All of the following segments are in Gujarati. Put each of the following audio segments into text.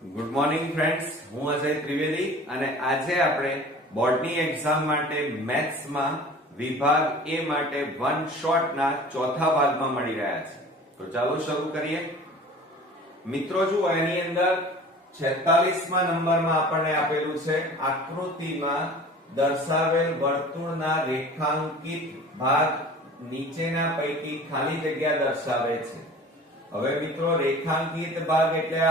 ગુડ મોર્નિંગ ફ્રેન્ડ્સ, હું અજય ત્રિવેદી અને આજે આપણે બોર્ડની એક્ઝામ માટે મેથ્સમાં વિભાગ એ માટે વન શોટના ચોથા ભાગમાં મળી રહ્યા છે. તો ચાલો શરૂ કરીએ. મિત્રો જુઓ, એની અંદર 46મા નંબરમાં આપણને આપેલું છે આકૃતિમાં દર્શાવેલ વર્તુળના રેખાંકિત ભાગ નીચેના પૈકી ખાલી જગ્યા દર્શાવે છે. હવે મિત્રો, રેખાંકિત ભાગ એટલે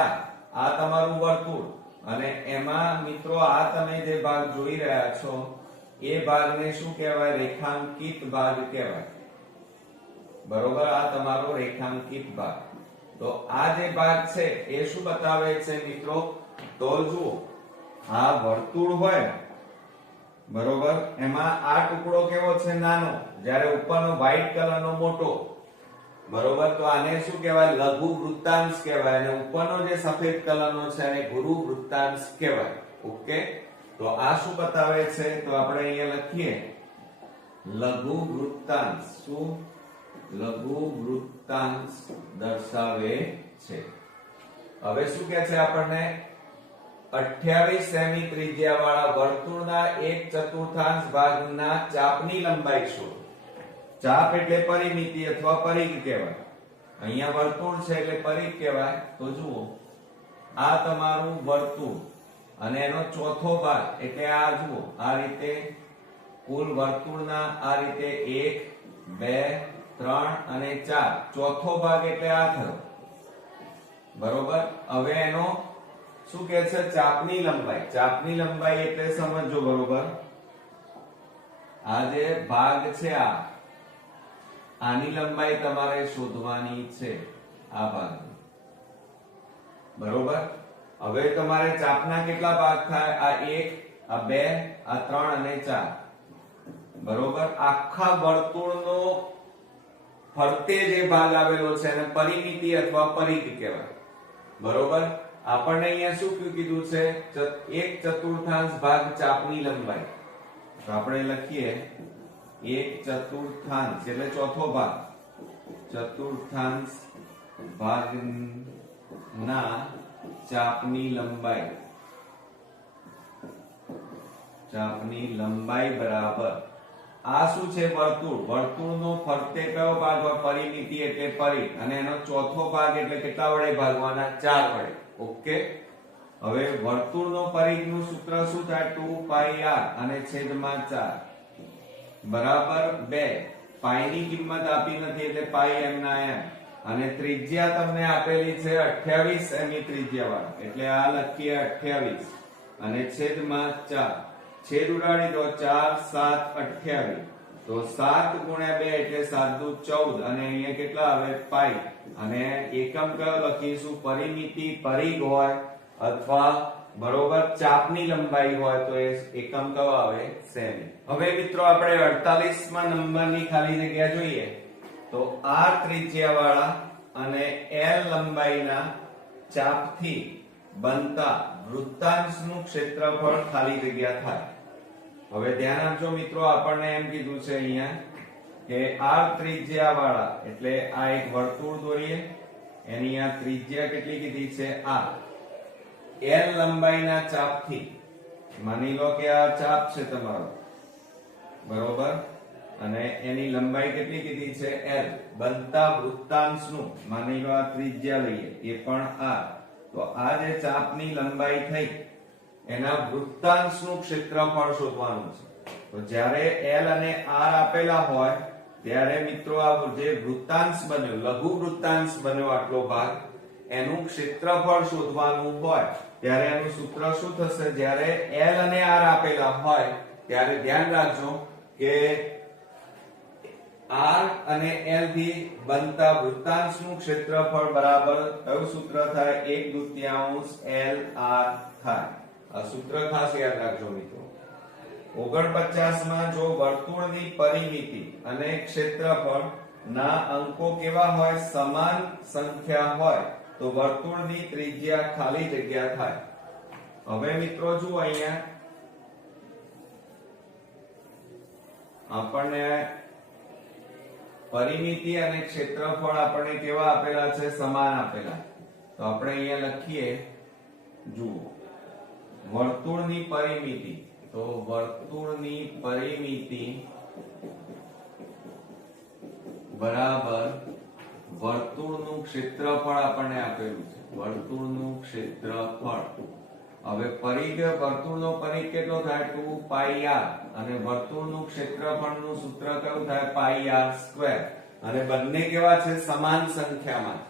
આ તમારું વર્તુળ અને એમાં મિત્રો આ તમે જે ભાગ જોઈ રહ્યા છો એ ભાગને શું કહેવાય? રેખાંકિત ભાગ કહેવાય. બરોબર, આ તમારો રેખાંકિત ભાગ. તો આ જે ભાગ છે એ શું બતાવે છે મિત્રો? તો જુઓ, આ વર્તુળ હોય બરોબર, એમાં આ ટુકડો કેવો છે? નાનો, જ્યારે ઉપરનો વ્હાઈટ કલરનો મોટો. બરોબર, તો આને શું કહેવાય? લઘુ વૃત્તાંશ કહેવાય અને ઉપરનો જે સફેદ કલરનો છે એને ગુરુ વૃત્તાંશ કહેવાય. ઓકે, તો આ શું બતાવે છે? તો આપણે અહીંયા લખીએ લઘુ વૃત્તાંશ. શું? લઘુ વૃત્તાંશ દર્શાવે છે. હવે શું કહે છે આપણને? 28 સેમી ત્રિજ્યા વાળા વર્તુળના 1/4 ભાગના ચાપની લંબાઈ શોધો. ચાપ એટલે પરિમિતિ અથવા પરિઘ કહેવાય. અહીંયા વર્તુળ છે એટલે પરિઘ કહેવાય. તો જુઓ, આ તમારું વર્તુળ અને એનો ચોથો ભાગ એટલે આ. જુઓ, આ રીતે કુલ વર્તુળના આ રીતે 1 2 3 અને 4, ચોથો ભાગ એટલે આ થયો. બરોબર, હવે એનો શું કહે છે? ચાપની લંબાઈ. ચાપની લંબાઈ એટલે સમજો. બરોબર, આ જે ભાગ છે આની લંબાઈ તમારે શોધવાની છે, આ ભાગની. બરોબર, હવે તમારે ચાપના કેટલા ભાગ થાય? આ 1 આ 2 આ 3 અને 4. બરોબર, આખા વર્તુળનો ફરતે જે ભાગ આવેલો છે એને પરિમિતિ અથવા પરિઘ કહેવાય. બરોબર, આપણને અહીંયા શું કીધું છે? 1/4 ભાગ ચાપની લંબાઈ. તો આપણે લખીએ 1/4 એટલે ચોથો ભાગ. ચતુર્થાંશ ભાગના ચાપની લંબાઈ. ચાપની લંબાઈ બરાબર આ શું છે? વર્તુળ. વર્તુળનો ફરતે કયો ભાગ હોય? પરિમિતિ એટલે પરિઘ અને એનો ચોથો ભાગ એટલે કેટલા વડે ભાગવાના? 4 વડે. ઓકે, હવે વર્તુળનો પરિઘનું સૂત્ર શું થાય? 2πr અને છેદમાં 4 બરાબર 2. પાઈ ની કિંમત આપી નથી એટલે પાઈ એમ ના એમ. અને ત્રિજ્યા તમને આપેલી છે 28 સેમી ત્રિજ્યા વાળા એટલે આ લખીએ 28 અને છેદમાં 4. છેદ ઉડાડી દો. 4 7 28. તો 7 ગુણ્યા 2 એટલે 7 દુ 14 અને અહીંયા કેટલા આવે? પાઈ. અને એકમ કયો લખીશું? પરિમિતિ પરિઘ હોય અથવા બરોબર ચાપની લંબાઈ હોય તો એ એકમ કયો આવે? સેમી. હવે મિત્રો આપણે 48મા નંબરની ખાલી જગ્યા જોઈએ. તો r ત્રિજ્યા વાળા અને l લંબાઈના ચાપથી બનતા વૃત્તાંશનું ક્ષેત્રફળ ખાલી જગ્યા થાય. હવે ધ્યાન આપજો મિત્રો, આપણને એમ કીધું છે અહીંયા કે r ત્રિજ્યા વાળા એટલે આ એક વર્તુળ દોરીએ. એની આ ત્રિજ્યા કેટલી કીધી છે? r. l લંબાઈના ચાપથી, માની લો કે આ ચાપ છે તમારો. બરોબર, અને એની લંબાઈ કેટલી કીધી છે? l. બનતા વૃત્તાંશનું, માની લો આ ત્રિજ્યા લઈએ એ પણ r. તો આ જે ચાપની લંબાઈ થઈ એના વૃત્તાંશનું ક્ષેત્રફળ શોધવાનું છે. તો જ્યારે l અને r આપેલા હોય ત્યારે મિત્રો આ જે વૃત્તાંશ બન્યો, લઘુ વૃત્તાંશ બન્યો આટલો ભાગ, એનું ક્ષેત્રફળ શોધવાનું હોય ત્યારે એનું સૂત્ર શું થશે? જ્યારે l અને r આપેલા હોય ત્યારે ધ્યાન રાખજો કે r અને l થી બનતા વૃત્તાંશનું ક્ષેત્રફળ બરાબર કયું સૂત્ર થાય? 1/2 l r થાય. આ સૂત્ર ખાસ યાદ રાખજો મિત્રો. 49માં જો વર્તુળની પરિમિતિ અને ક્ષેત્રફળ ના અંકો કેવા હોય? સમાન સંખ્યા હોય તો વર્તુળની ત્રિજ્યા ખાલી જગ્યા થાય. હવે મિત્રો જુઓ, અહીંયા આપણને પરિમિતિ અને ક્ષેત્રફળ આપણને કેવા આપેલા છે? સમાન આપેલા. તો આપણે અહીંયા લખીએ જુઓ વર્તુળની પરિમિતિ, તો વર્તુળની પરિમિતિ બરાબર વર્તુળનું ક્ષેત્રફળ આપણને આપેલું છે, વર્તુળનું ક્ષેત્રફળ. હવે પરિઘ, વર્તુળનો પરિઘ કેટલો થાય 2πr અને વર્તુળનું ક્ષેત્રફળનું સૂત્ર કયું થાય πr². અને બંને કેવા છે સમાન સંખ્યામાં.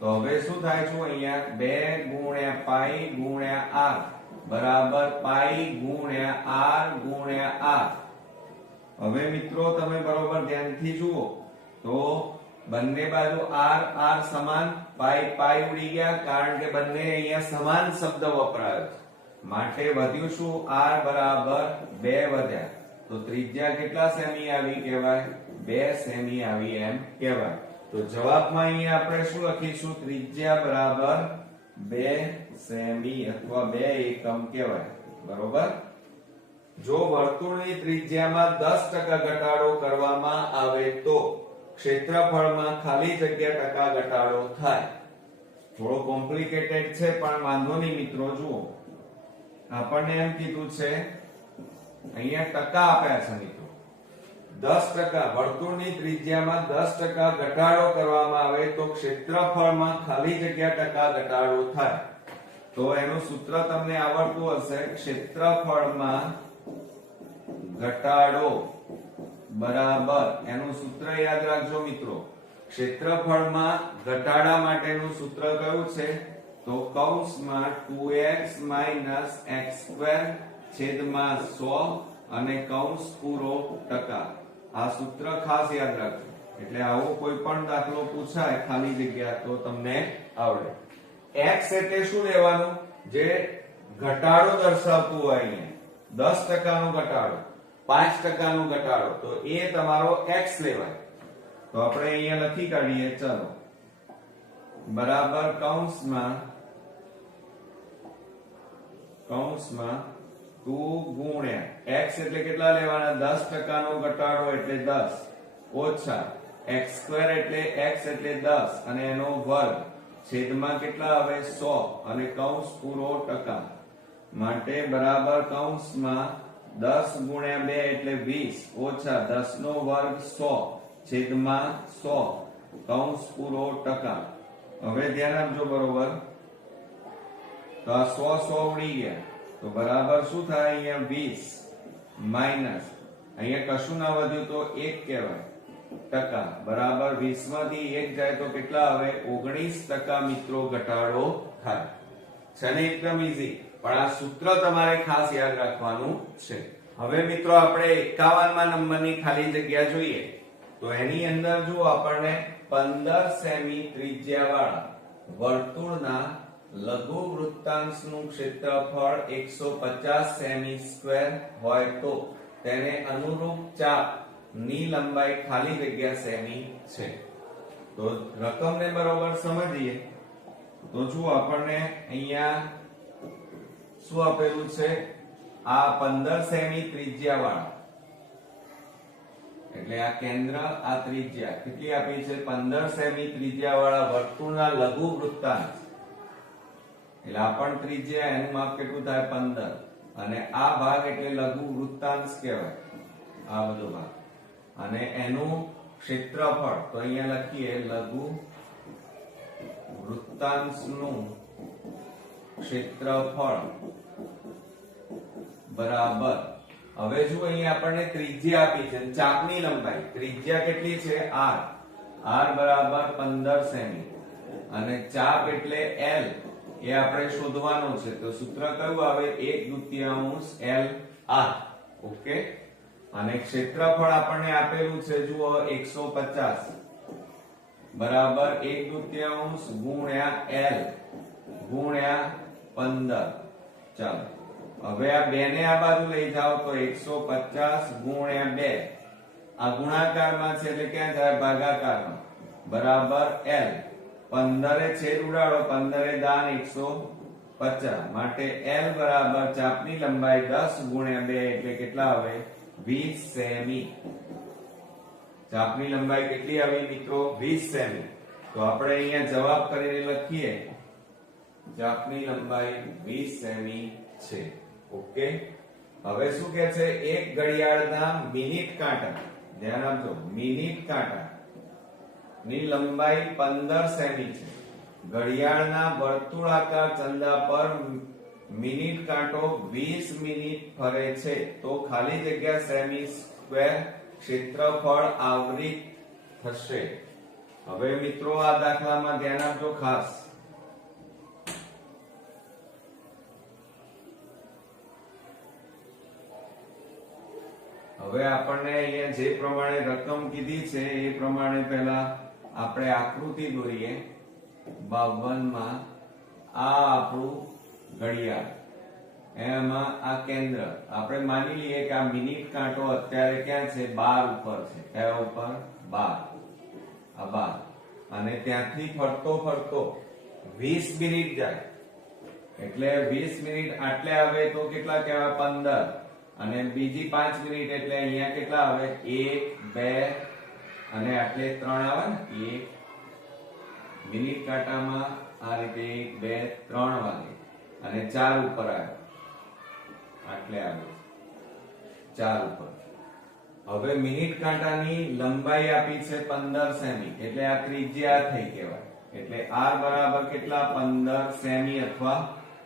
તો હવે શું થાય છે અહીંયા 2 ગુણ્યા પાઈ ગુણ્યા r બરાબર પાઈ ગુણ્યા r ગુણ્યા r. હવે મિત્રો તમે બરોબર ધ્યાનથી જુઓ તો બંને બાજુ r r સમાન, પાઈ પાઈ ઉડી ગયા કારણ કે બંને અહીંયા સમાન શબ્દ વપરાયો છે. માટે વધ્યું શું r બરાબર 2 વધ્યા. તો ત્રિજ્યા કેટલા સેમી આવી કહેવાય 2 સેમી આવી એમ કહેવાય. તો જવાબમાં અહીંયા આપણે શું લખીશું ત્રિજ્યા બરાબર 2 સેમી અથવા 2 એકમ કહેવાય. બરોબર. જો વર્તુળની ત્રિજ્યામાં 10% ઘટાડો કરવામાં આવે તો ક્ષેત્રફળમાં ખાલી જગ્યા ટકા ઘટાડો થાય. થોડો કોમ્પ્લિકેટેડ છે પણ વાંધો નહીં મિત્રો. જુઓ આપણને એમ કીધું છે અહીંયા ટકા આપ્યા છે મિત્રો. 10% વર્તુળની ત્રિજ્યામાં 10% ઘટાડો કરવામાં આવે તો ક્ષેત્રફળમાં ખાલી જગ્યા ટકા ઘટાડો થાય. તો એનું સૂત્ર તમને આવડતું હશે, ક્ષેત્રફળમાં ઘટાડો બરાબર એનું સૂત્ર યાદ રાખજો મિત્રો. ક્ષેત્રફળમાં ઘટાડા માટેનું સૂત્ર કયું છે તો કૌંસમાં 2x - x² છેદમાં 100 અને કૌંસ પૂરો ટકા. આ સૂત્ર ખાસ યાદ રાખજો. એટલે આવો કોઈ પણ દાખલો પૂછાય ખાલી જગ્યા તો તમને આવડે. x એટલે શું લેવાનું જે ઘટાડો દર્શાવતું હોય. અહીંયા 10% નો ઘટાડો, 5% નો ઘટાડો, તો એ તમારો x લેવાય. તો આપણે અહીંયા લખી કાઢીએ. ચલો બરાબર કૌંસમાં 2 ગુણ્યા x એટલે કેટલા લેવાના 10% નો ઘટાડો એટલે 10 ઓછા x² એટલે x એટલે 10 અને એનો વર્ગ છેદમાં કેટલા આવે 100 અને કૌંસ પૂરો ટકા. માટે બરાબર કૌંસમાં 10 ગુણ્યા 2 એટલે 20 ઓછા 10 નો વર્ગ 100 છેદમાં 100 કૌંસ પૂરો ટકા. હવે ધ્યાન આપજો બરોબર. તો આ 100 ઉડી ગયા તો બરાબર શું થાય અહીંયા 20 માઈનસ અહીંયા કશું ના વધ્યું તો 1 કહેવાય ટકા બરાબર 20 માંથી 1 જાય તો કેટલા આવે 19% મિત્રો ઘટાડો થાય છે ને. એકદમ ઈઝી. પણ આ સૂત્ર તમારે ખાસ યાદ રાખવાનું છે. હવે મિત્રો આપણે 51મા નંબરની ખાલી જગ્યા જોઈએ. તો એની અંદર જો આપણને 15 સેમી ત્રિજ્યાવાળા વર્તુળના લઘુ વૃત્તાંશનું ક્ષેત્રફળ 150 સેમી સ્ક્વેર હોય તો તેને અનુરૂપ ચાપ ની લંબાઈ ખાલી જગ્યા સેમી છે. તો રકમને બરોબર સમજીએ. તો જો આપણને અહીંયા શું આપેલું છે આ 15 સેમી ત્રિજ્યાવાળા એટલે આ કેન્દ્ર આ ત્રિજ્યા કેટલી આપી છે 15 સેમી ત્રિજ્યાવાળા વર્તુળના લઘુ વૃત્તાંશ એટલે આ પણ ત્રિજ્યા એનું માપ કેટલું થાય 15 અને આ ભાગ એટલે લઘુ વૃત્તાંશ કહેવાય આ બધો ભાગ અને એનું ક્ષેત્રફળ તો અહીંયા લખીએ લઘુ વૃત્તાંશનું ક્ષેત્રફળ બરાબર. હવે જો અહીંયા આપણને ત્રિજ્યા આપી છે ચાપની લંબાઈ ત્રિજ્યા કેટલી છે r r બરાબર 15 સેમી અને ચાપ એટલે l એ આપણે શોધવાનું છે. તો સૂત્ર કયું આવે 1/2 l r. ઓકે. અને ક્ષેત્રફળ આપણને આપેલું છે જુઓ 150 બરાબર 1/2 ગુણ્યા l ગુણ્યા 15. ચાલો હવે આ 2 ને આ બાજુ લઈ જાઓ તો 150 ગુણ્યા 2 આ ગુણાકારમાં છે એટલે ક્યાં જાય ભાગાકારમાં બરાબર l 15 એ છેદ ઉડાડો 15 એ દાન 150 માટે l બરાબર ચાપની લંબાઈ 10 ગુણ્યા 2 એટલે કેટલા આવે 20 સેમી. ચાપની લંબાઈ કેટલી આવી મિત્રો 20 સેમી. તો આપણે અહીંયા જવાબ કરીને લખીએ ચાપની લંબાઈ 20 સેમી છે. ઓકે, હવે શું કહે છે? એક ઘડિયાળના મિનિટ કાંટા, ધ્યાન આપજો, મિનિટ કાંટા ની લંબાઈ 15 સેમી છે. ઘડિયાળના વર્તુળાકાર ચંદા પર મિનિટ કાંટો 20 મિનિટ ફરે છે તો ખાલી જગ્યા સેમી સ્ક્વેર ક્ષેત્રફળ આવૃત થશે. હવે મિત્રો આ દાખલામાં ધ્યાન આપજો ખાસ. હવે આપણને અહીંયા જે પ્રમાણે રકમ કીધી છે એ પ્રમાણે પહેલા આપણે આકૃતિ દોરીએ. 52 માં આ આપણું ઘડિયાળ, એમાં આ કેન્દ્ર. આપણે માની લઈએ કે આ મિનિટ કાંટો અત્યારે ક્યાં છે? 12 ઉપર છે. કયા ઉપર? 12. આ 12 અને ત્યાંથી ફરતો ફરતો 20 મિનિટ જાય એટલે 20 મિનિટ આટલે આવે તો કેટલા કહેવાય? 15. અને બીજી 5 મિનિટ એટલે અહીંયા કેટલા આવે? 1 2 અને આટલે 3 આવે ને. 1 મિનિટ કાંટામાં આ રીતે 1 2 3 વાગે અને 4 ઉપર આવે, આટલે આવે 4 ઉપર. હવે મિનિટ કાંટાની લંબાઈ આપી છે 15 સેમી એટલે આ ત્રિજ્યા થઈ કહેવાય. એટલે r બરાબર કેટલા? 15 સેમી અથવા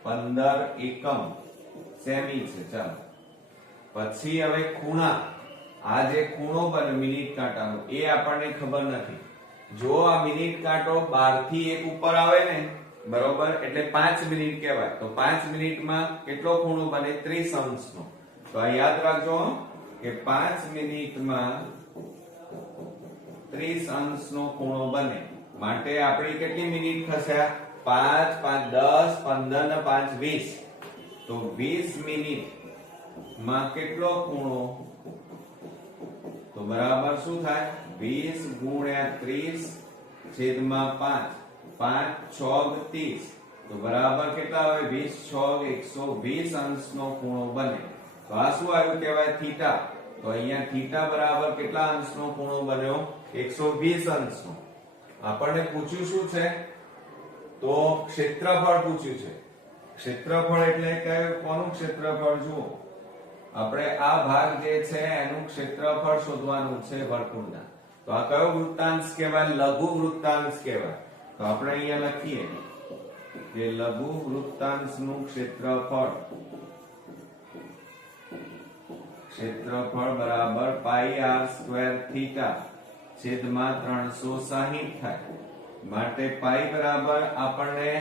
15 એકમ સેમી છે. ચાલો પછી હવે ખૂણા. આ જે ખૂણો બને મિનિટ કાંટાનો એ આપણને ખબર નથી. જો આ મિનિટ કાંટો 12 થી 1 ઉપર આવે ને, બરોબર, એટલે 5 મિનિટ કહેવાય. તો 5 મિનિટમાં કેટલો ખૂણો બને? 30 અંશનો. તો આ યાદ રાખજો કે 5 મિનિટમાં 30 અંશનો ખૂણો બને. માટે આપણી કેટલી મિનિટ થશે? 5 5 10 15 ને 5 20. તો 20 મિનિટ માં કેટલો ખૂણો? તો બરાબર શું થાય? 20 ગુણ્યા 30 છેદમાં 5. 5 6 30. તો બરાબર કેટલા આવે? 20 6 120 અંશનો ખૂણો બને. તો આ શું આવ્યું કહેવાય? થીટા. તો અહીંયા થીટા બરાબર કેટલા અંશનો ખૂણો બન્યો? 120 અંશનો. આપણને પૂછ્યું શું છે? તો ક્ષેત્રફળ પૂછ્યું છે. ક્ષેત્રફળ એટલે કયું? કોનું ક્ષેત્રફળ? જુઓ, આપણે આ ભાગ જે છે એનું ક્ષેત્રફળ શોધવાનું છે વર્તુળના. તો આ કયો વૃત્તાંશ કહેવાય? લઘુ વૃત્તાંશ કહેવાય. તો આપણે અહીંયા લખીએ કે લઘુ વૃત્તાંશનું ક્ષેત્રફળ બરાબર પાઈ r સ્ક્વેર થીટા છેદમાં 360 થાય. માટે પાઈ બરાબર આપણને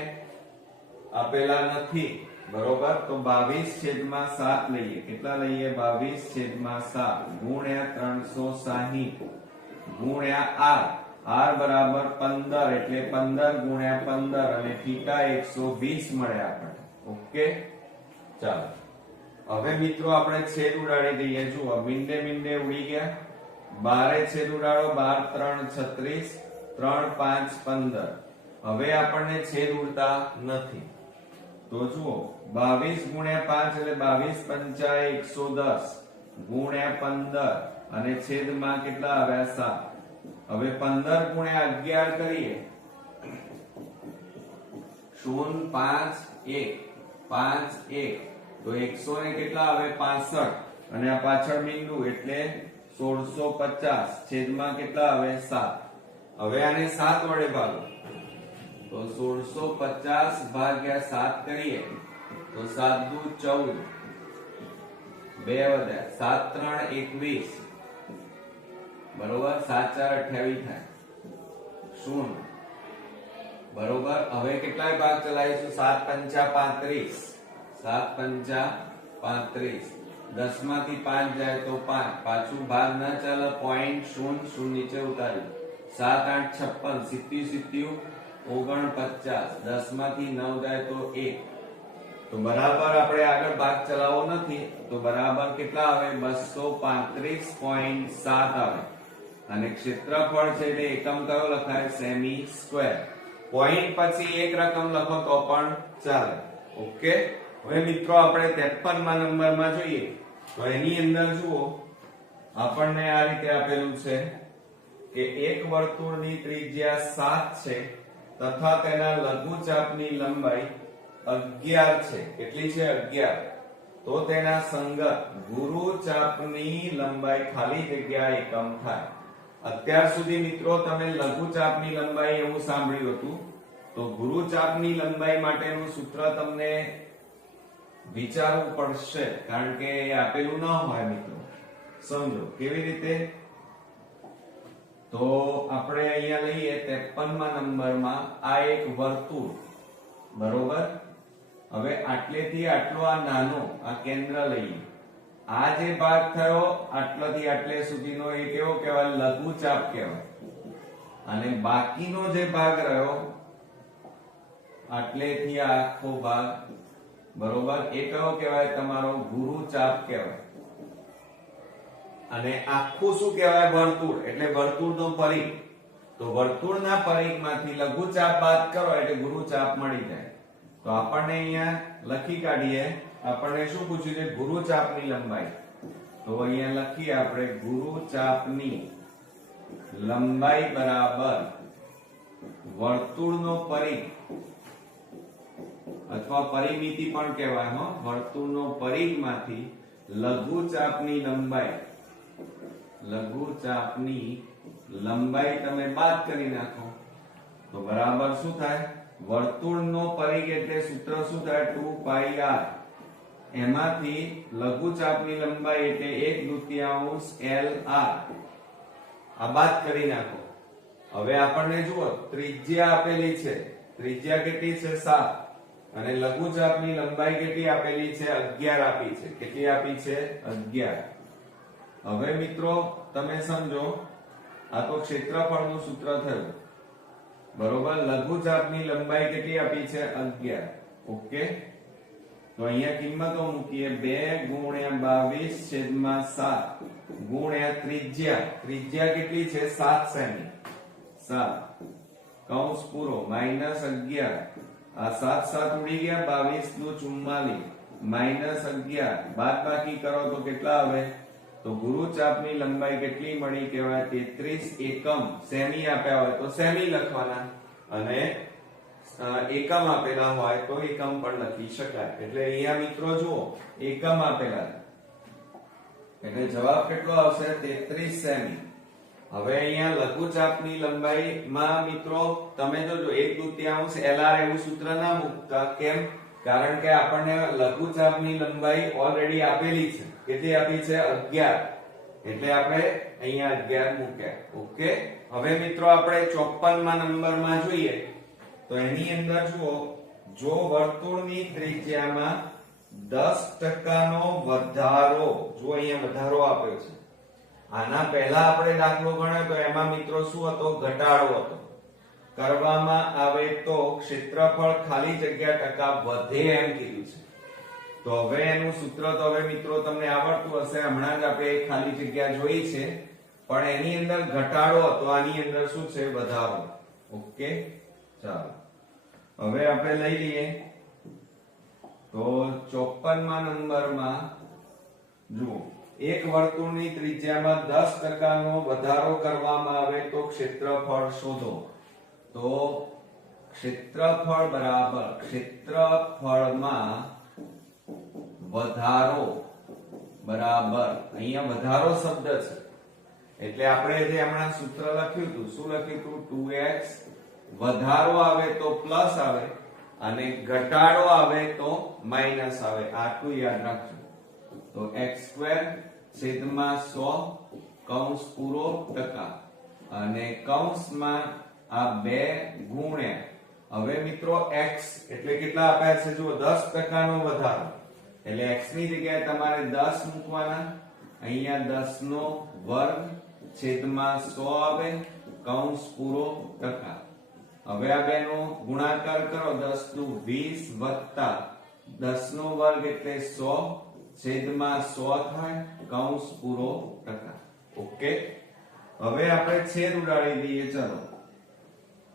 આપેલા નથી, બરોબર. તો 22/7 લઈએ. કેટલા લઈએ? 22/7 ગુણ્યા 360 ગુણ્યા r. r બરાબર 15 એટલે 15 ગુણ્યા 15 અને થીટા 120 મળે આપણને. ઓકે, ચાલો હવે મિત્રો આપણે છેદ ઉડાડી દઈએ. જુઓ, મીંડે મીંડે ઉડી ગયા. 12 છેદ ઉડાડો. 12 3 36 3 5 15. હવે આપણને છેદ ઉડતા નથી. તો જુઓ, 22 ગુણ્યા 5 એટલે 22 × 5 110 ગુણ્યા 15 અને છેદમાં કેટલા આવ્યા? 7. હવે 15 ગુણ્યા 11 કરીએ. 0 5 1 5 1 તો 100 ને કેટલા આવે? 65 અને આ પાછળ બિંદુ એટલે 1650 છેદમાં કેટલા આવે? 7. હવે આને 7 વડે ભાગો તો 1650 ભાગ્યા 7 કરીએ તો 7 દુ 14 2 વધ્યા 7 3 21 બરોબર. 7 4 28 થાય 0 બરોબર. હવે કેટલાય ભાગ ચલાવીશું? 7 5 35 7 5 35. 10 માંથી 5 જાય તો 5. પાછું ભાગ ના ચાલે. પોઈન્ટ 0 0 નીચે ઉતાર્યું. 7 8 56 70 49. 10 માંથી 9 જાય તો 1. તો બરાબર આપણે આગળ ભાગ ચલાવવો નથી. તો બરાબર કેટલા આવે? 235.7 આવે. અને ક્ષેત્રફળ છે એટલે એકમ કયો લખાય? Semi square. પોઈન્ટ પછી એક રકમ લખો તો પણ ચાલે. ઓકે, હવે મિત્રો આપણે 53મા નંબરમાં જોઈએ. તો એની અંદર જુઓ, આપણને આ રીતે આપેલું છે કે એક વર્તુળની ત્રિજ્યા 7 છે તથા તેના લઘુચાપની લંબાઈ 11 છે. કેટલી છે? 11. તો તેના સંગત ગુરુ ચાપની લંબાઈ ખાલી જગ્યા એકમ થાય. અત્યાર સુધી મિત્રો તમે લઘુ ચાપની લંબાઈ એવું સાંભળ્યું હતું, તો ગુરુ ચાપની લંબાઈ માટેનું સૂત્ર તમને વિચારવું પડશે, કારણ કે એ આપેલું ન હોય મિત્રો. સમજો કેવી રીતે. તો આપણે અહીંયા લઈએ 53મા નંબરમાં આ એક વર્તુળ, બરોબર. હવે આટલેથી આટલો આ નાનો આ કેન્દ્ર લઈએ. આ જે ભાગ થયો આટલાથી આટલે સુધીનો એ કેવો કહેવાય? લઘુ ચાપ કહેવાય. અને બાકીનો જે ભાગ રહ્યો આટલેથી આ આખો ભાગ, બરોબર, એ કયો કહેવાય? તમારો ગુરુ ચાપ કહેવાય. અને આખું શું કહેવાય? વર્તુળ. એટલે વર્તુળનો પરિઘ. તો વર્તુળના પરિઘમાંથી લઘુ ચાપ બાદ કરો એટલે ગુરુ ચાપ મળી જાય. તો આપણને અહીંયા લખી કાઢીએ. આપણને શું પૂછ્યું છે? ગુરુ ચાપની લંબાઈ. તો અહીંયા લખીએ આપણે ગુરુ ચાપની લંબાઈ બરાબર વર્તુળનો પરિઘ અથવા પરિમિતિ પણ કહેવાય હો. વર્તુળનો પરિઘમાંથી લઘુ ચાપની લંબાઈ તમે બાદ કરી નાખો તો બરાબર શું થાય? વર્તુળનો પરિઘ એટલે સૂત્ર શું થાય? 2πr. એમાંથી લઘુ ચાપની લંબાઈ એટલે 1/2 LR. આ બાદ કરી નાખો. હવે આપણને જુઓ ત્રિજ્યા આપેલી છે. ત્રિજ્યા કેટલી છે? 7. અને લઘુ ચાપની લંબાઈ કેટલી આપેલી છે? 11 આપી છે. કેટલી આપી છે? 11. હવે મિત્રો તમે સમજો, આ તો ક્ષેત્રફળનું સૂત્ર થયું, બરોબર. લઘુ ચાપની લંબાઈ કેટલી આપી છે? 11. ઓકે. તો અહીંયા કિંમતો મૂકીએ. 2 × 22/7 ગુણ્યા ત્રિજ્યા. ત્રિજ્યા કેટલી છે? 7 સેમી. 7 કૌંસ પૂરો -11. આ 7 7 ઉડી ગયા. 22 × 44 -11 બાદબાકી કરો તો કેટલા આવે? તો ગુરુ ચાપની લંબાઈ કેટલી મળી કહેવાય? 33 એકમ. સેમી આપ્યા હોય તો સેમી લખવાના, અને એકમ આપેલા હોય તો એકમ પણ લખી શકાય. એટલે અહીંયા મિત્રો જુઓ એકમ આપેલા, એટલે જવાબ કેટલો આવશે? 33 સેમી. હવે અહીંયા લઘુ ચાપની લંબાઈમાં મિત્રો તમે જોજો 1/2 LR એવું સૂત્ર ના મૂકતા. કેમ? કારણ કે આપણને લઘુ ચાપની લંબાઈ ઓલરેડી આપેલી છે. કેટલી આપી છે? 11. એટલે આપણે અહીંયા 11 મૂક્યા. ઓકે. હવે મિત્રો આપણે 54મા નંબરમાં જોઈએ. તો એની અંદર જુઓ, જો વર્તુળની ત્રિજ્યામાં 10% નો વધારો, જો અહીંયા વધારો આપ્યો છે. આના પહેલા આપણે દાખલો ગણ્યો તો એમાં મિત્રો શું હતો? ઘટાડો હતો. કરવામાં આવે તો ક્ષેત્રફળ ખાલી જગ્યા ટકા વધે એમ કીધું છે. તો હવે એનું સૂત્ર તો હવે મિત્રો તમને આવડતું હશે. હમણાં જ આપણે ખાલી જગ્યા જોઈ છે, પણ એની અંદર ઘટાડો હતો, આની અંદર શું છે? વધારો. ઓકે. ચાલો હવે આપણે લઈ લઈએ. તો 54મા નંબરમાં જુઓ, એક વર્તુળની ત્રિજ્યામાં 10% નો વધારો કરવામાં આવે તો ક્ષેત્રફળ શોધો. તો ક્ષેત્રફળ બરાબર ક્ષેત્રફળમાં વધારો બરાબર, અહીંયા વધારો શબ્દ છે એટલે આપણે જે હમણાં સૂત્ર લખ્યું હતું, શું લખ્યું હતું? 2x. વધારો આવે તો પ્લસ આવે અને ઘટાડો આવે તો માઈનસ આવે. આટલું યાદ રાખજો. તો x² છેદમાં 100 કૌંસ પૂરો ટકા, અને કૌંસમાં આ 2 ગુણ્યા, હવે મિત્રો x એટલે કેટલા આપ્યા છે? જુઓ 10% નો વધારો એટલે x ની જગ્યાએ તમારે 10 મૂકવાના. અહીંયા 10 નો વર્ગ છેદમાં 100 આવે કૌંસ પૂરો ટકા. હવે આ બેનો ગુણાકાર કરો. 10 નું 20 વત્તા 10 નો વર્ગ એટલે 100 છેદમાં 100 થાય કૌંસ પૂરો ટકા. ઓકે. હવે આપણે છેદ ઉડાડી દઈએ. ચલો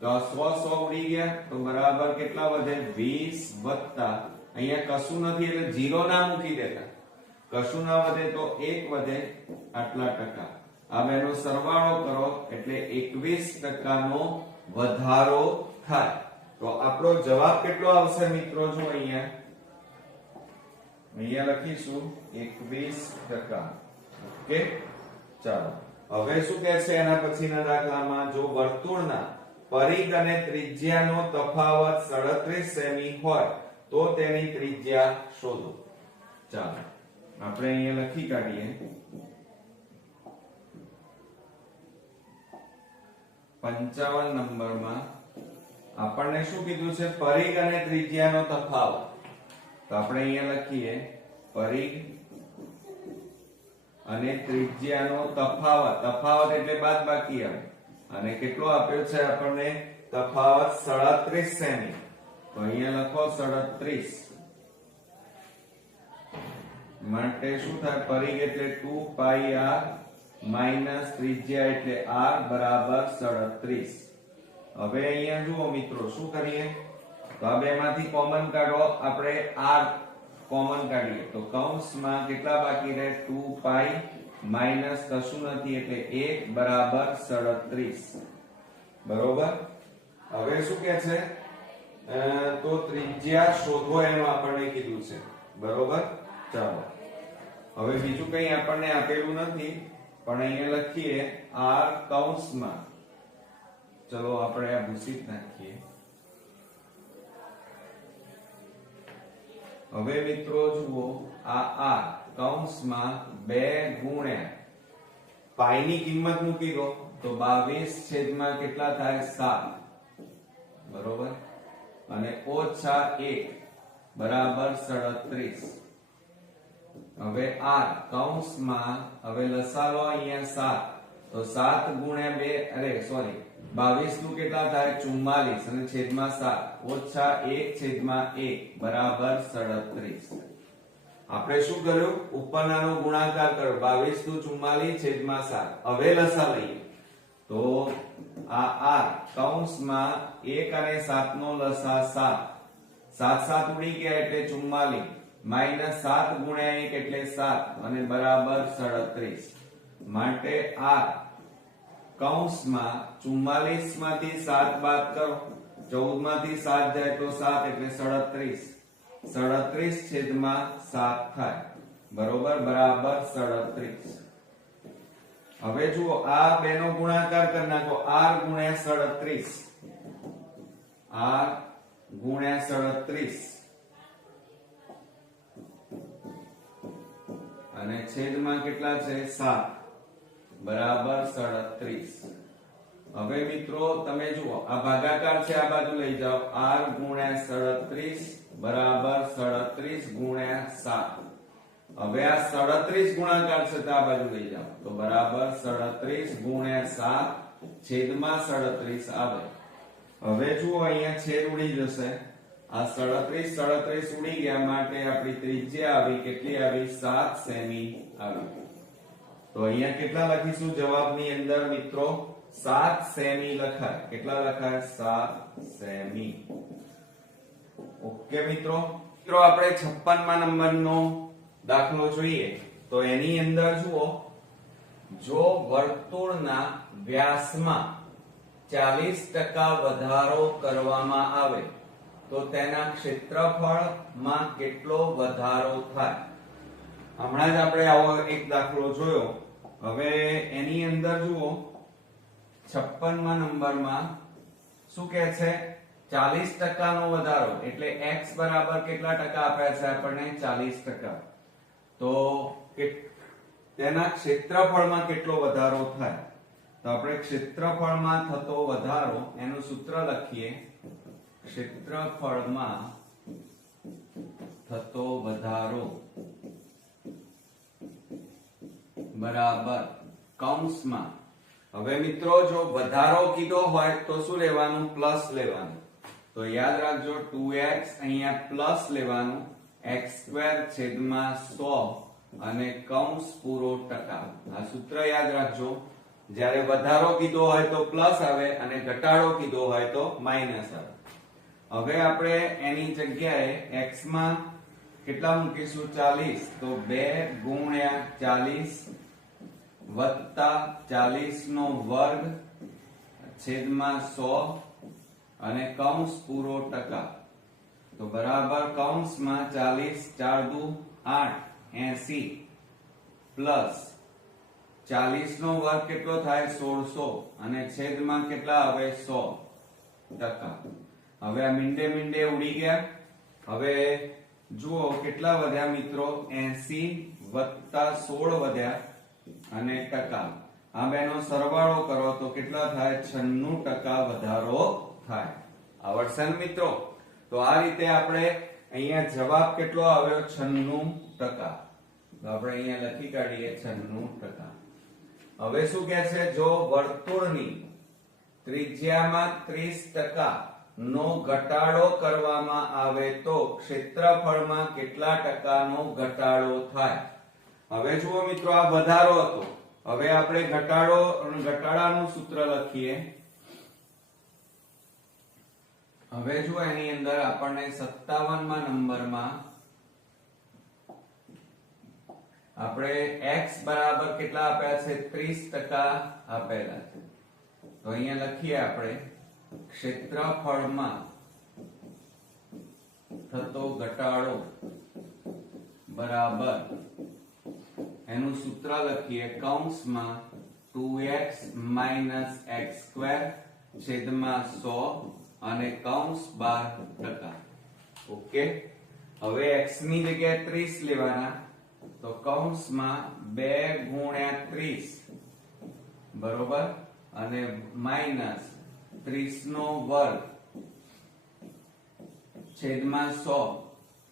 તો 100 ઉડી ગયા તો બરાબર કેટલા વધે? 20 વત્તા, અહીંયા કશું નથી એટલે 0 ના મૂકી દેતા, કશું ના વધે તો 1 વધે આટલા ટકા. આ બેનો સરવાળો કરો એટલે 21% નો વધારો થાય. તો આપણો જવાબ કેટલો આવશે મિત્રો? જો અહીંયા લખીશું 21%. ઓકે, ચાલો હવે શું કહે છે એના પછીના દાખલામાં, જો વર્તુળના પરિઘ અને ત્રિજ્યાનો તફાવત 37 સેમી હોય તો તેની ત્રિજ્યા શોધો. ચાલો આપણે અહીંયા લખી કાઢીએ. 55 નંબરમાં આપણને શું કીધું છે? પરિઘ અને ત્રિજ્યાનો તફાવત. તો આપણે અહીંયા લખીએ પરિઘ અને ત્રિજ્યાનો તફાવત. તફાવત એટલે બાદબાકી આવે. અને કેટલો આપ્યો છે આપણને? તફાવત 37 સેમી. તો અહીંયા લખો 37 માટે શું થાય? પરિઘ એટલે 2πr માઈનસ ત્રિજ્યા એટલે r બરાબર 37. હવે અહીંયા જુઓ મિત્રો, શું કરીએ? તો આ બેમાંથી કોમન કાઢો. આપણે r કોમન કાઢીએ તો કૌંસમાં કેટલા બાકી રહે? 2π માઈનસ કશું નથી એટલે 1 બરાબર 37. બરોબર. હવે શું કે છે? તો ત્રિજ્યા શોધો એનું આપણને કીધું છે. બરોબર. ચાલો હવે બીજું કંઈ આપણને આપેલું નથી, પણ અહીંયા લખીએ r કૌંસમાં. ચલો આપણે આ ભૂસી નાખીએ. હવે મિત્રો જુઓ, આ r કૌંસમાં 2 ગુણ્યા પાઈ ની કિંમત મૂકી દો તો 22 છેદમાં કેટલા થાય? 7. બરોબર. અને ઓછા 1 બરાબર 37. હવે r કૌંસમાં હવે લસા લો અહીંયા 7. તો 7 ગુણ્યા 2 અરે સોરી 22 નું કેટલા થાય? 44 અને છેદમાં 7 ઓછા 1 છેદમાં 1 બરાબર 37. આપણે શું કર્યું? ઉપરનાનો ગુણાકાર કર્યો. 22 નું 44 છેદમાં 7. હવે લસા લઈએ તો આ r કૌંસમાં 1 અને 7 નો લસા 7. 7 7 ઉડી ગયા એટલે 44 માઈનસ 7 ગુણ્યા 1 એટલે 7 અને બરાબર 37. માટે r કૌંસમાં 44 માંથી 7 બાદ કરો, 14 માંથી 7 જાય તો 7 એટલે 37. 37 છેદમાં 7 થાય. બરોબર. બરાબર 37. હવે જુઓ, આ બેનો ગુણાકાર કરી નાખો. r ગુણ્યા 37 r ગુણ્યા 37 અને છેદમાં કેટલા છે? 7 બરાબર 37. હવે મિત્રો તમે જુઓ, આ ભાગાકાર છે, આ બાજુ લઈ જાઓ. r ગુણ્યા 37 બરાબર 37 ગુણ્યા 7. હવે આ 37 ગુણાકાર છે તો આ બાજુ લઈ જાઓ તો બરાબર 37 ગુણ્યા 7 છેદમાં 37 આવે. હવે જુઓ, અહીંયા છેદ ઉડી જશે. આ 37 ઉડી ગયા માટે આપણી ત્રિજ્યા આવી. કેટલી આવી? 7 સેમી આવી. તો અહીંયા કેટલા લખીશું જવાબની અંદર મિત્રો? 7 સેમી લખાય. કેટલા લખાય? 7 સેમી. ઓકે મિત્રો. આપણે 56મા નંબરનો દાખલો જોઈએ તો એની અંદર જુઓ, જો વર્તુળના વ્યાસમાં 40% વધારો કરવામાં આવે તો તેના ક્ષેત્રફળમાં કેટલો વધારો થાય? હમણાં જ આપણે આવો એક દાખલો જોયો. હવે એની અંદર જુઓ, 56મા નંબરમાં શું કહે છે? 40% નો વધારો એટલે x બરાબર કેટલા ટકા આપ્યા છે આપણને? 40%. તો તેના ક્ષેત્રફળમાં કેટલો વધારો થાય? તો આપણે ક્ષેત્રફળમાં થતો વધારો એનું સૂત્ર લખીએ. ક્ષેત્રફળમાં થતો વધારો બરાબર કૌંસમાં. હવે મિત્રો જો વધારો કીધો હોય તો શું લેવાનું? પ્લસ લેવાનું. તો યાદ રાખજો 2x અહીંયા પ્લસ લેવાનું, x² છેદમાં 100 અને કૌંસ પૂરો ટકા. આ સૂત્ર યાદ રાખજો. જ્યારે વધારો કીધો હોય તો પ્લસ આવે અને ઘટાડો કીધો હોય તો માઈનસ આવે. હવે આપણે એની જગ્યાએ x માં કેટલા મૂકીશું? 40. તો 2 ગુણ્યા 40 વત્તા 40 નો વર્ગ છેદમાં 100 અને કૌંસ પૂરો ટકા. તો બરાબર કૌંસમાં 40 4 દુ 8 80 પ્લસ 40 નો વર્ગ કેટલો થાય 1600 અને છેદમાં કેટલા આવે 100%. હવે આ મીંડે મીંડે ઉડી ગયા. હવે જુઓ કેટલા વધ્યા મિત્રો 80 વત્તા 16 વધ્યા અને ટકા. આ બેનો સરવાળો કરો તો કેટલા થાય 96% વધારો થાય. આવડશે ને મિત્રો? તો આ રીતે આપણે અહીંયા જવાબ કેટલો આવ્યો 96%. તો આપણે અહીંયા લખી કાઢીએ 96%. હવે શું કહે છે? જો વર્તુળની ત્રિજ્યામાં 30% નો ઘટાડો કરવામાં આવે તો ક્ષેત્રફળમાં કેટલા ટકાનો ઘટાડો થાય? હવે જુઓ મિત્રો આ વધારો હતો. હવે આપણે ઘટાડો અને ઘટાડાનું સૂત્ર લખીએ. હવે જો એની અંદર આપણને 57 માં નંબરમાં આપણે x બરાબર કેટલા આપ્યા છે 30% આપેલા છે. તો અહીંયા લખીએ આપણે ક્ષેત્રફળમાં થતો ઘટાડો બરાબર એનું સૂત્ર લખીએ કૌંસમાં 2x - x² છેદમાં 100 અને કૌંસ 12%. ઓકે. હવે x ની જગ્યાએ 30 લેવાના. તો કૌંસમાં 2 ગુણ્યા 30 બરોબર અને માઈનસ 30 નો વર્ગ છેદમાં 100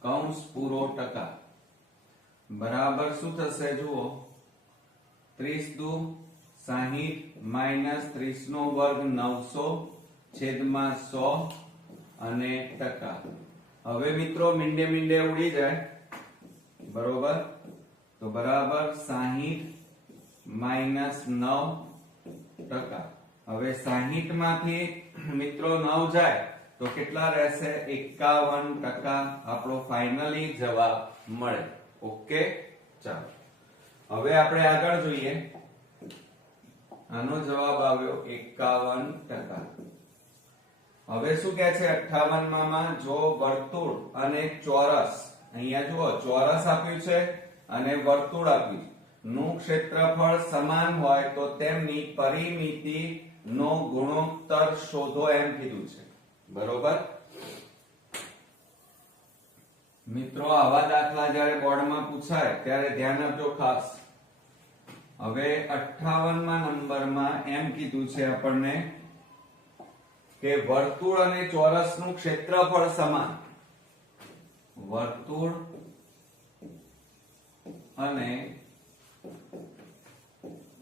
કૌંસ પૂરો ટકા બરાબર શું થશે? જુઓ 30 દુ 60 માઈનસ 30 નો વર્ગ 900 છેદમાં 100 અને ટકા. હવે મિત્રો મીંડે મીંડે ઉડી જાય બરોબર. તો બરાબર 60 માઈનસ 9%. હવે 60 માંથી મિત્રો 9 જાય તો કેટલા રહેશે 51%. આપણો ફાઇનલી જવાબ મળે. ઓકે. ચાલો હવે આપણે આગળ જોઈએ. આનો જવાબ આવ્યો 51%. હવે શું કહે છે 58 માં? જો વર્તુળ અને ચોરસ, અહીંયા જુઓ ચોરસ આપ્યું છે અને વર્તુળ આપ્યું નું ક્ષેત્રફળ સમાન હોય તો તેમની પરિમિતિ નો ગુણોત્તર શોધો એમ કીધું છે. બરોબર મિત્રો? આવા દાખલા જ્યારે બોર્ડમાં પૂછાય ત્યારે ધ્યાન આપજો ખાસ. હવે 58 માં નંબરમાં એમ કીધું છે આપણને કે વર્તુળ અને ચોરસનું ક્ષેત્રફળ સમાન. વર્તુળ અને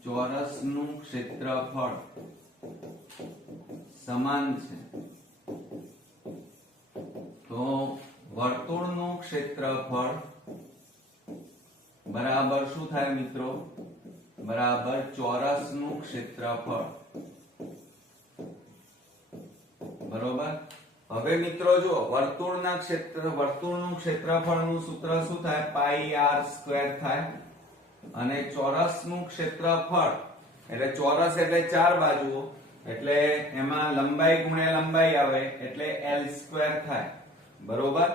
ચોરસનું ક્ષેત્રફળ સમાન છે. તો વર્તુળનું ક્ષેત્રફળ બરાબર શું થાય મિત્રો? બરાબર ચોરસનું ક્ષેત્રફળ. બરોબર. હવે મિત્રો જો વર્તુળનું ક્ષેત્રફળનું સૂત્ર શું થાય? પાઈ r સ્ક્વેર થાય. અને ચોરસનું ક્ષેત્રફળ એટલે ચોરસ એટલે 4 બાજુઓ એટલે એમાં લંબાઈ ગુણ્યા લંબાઈ આવે એટલે l સ્ક્વેર થાય. બરોબર.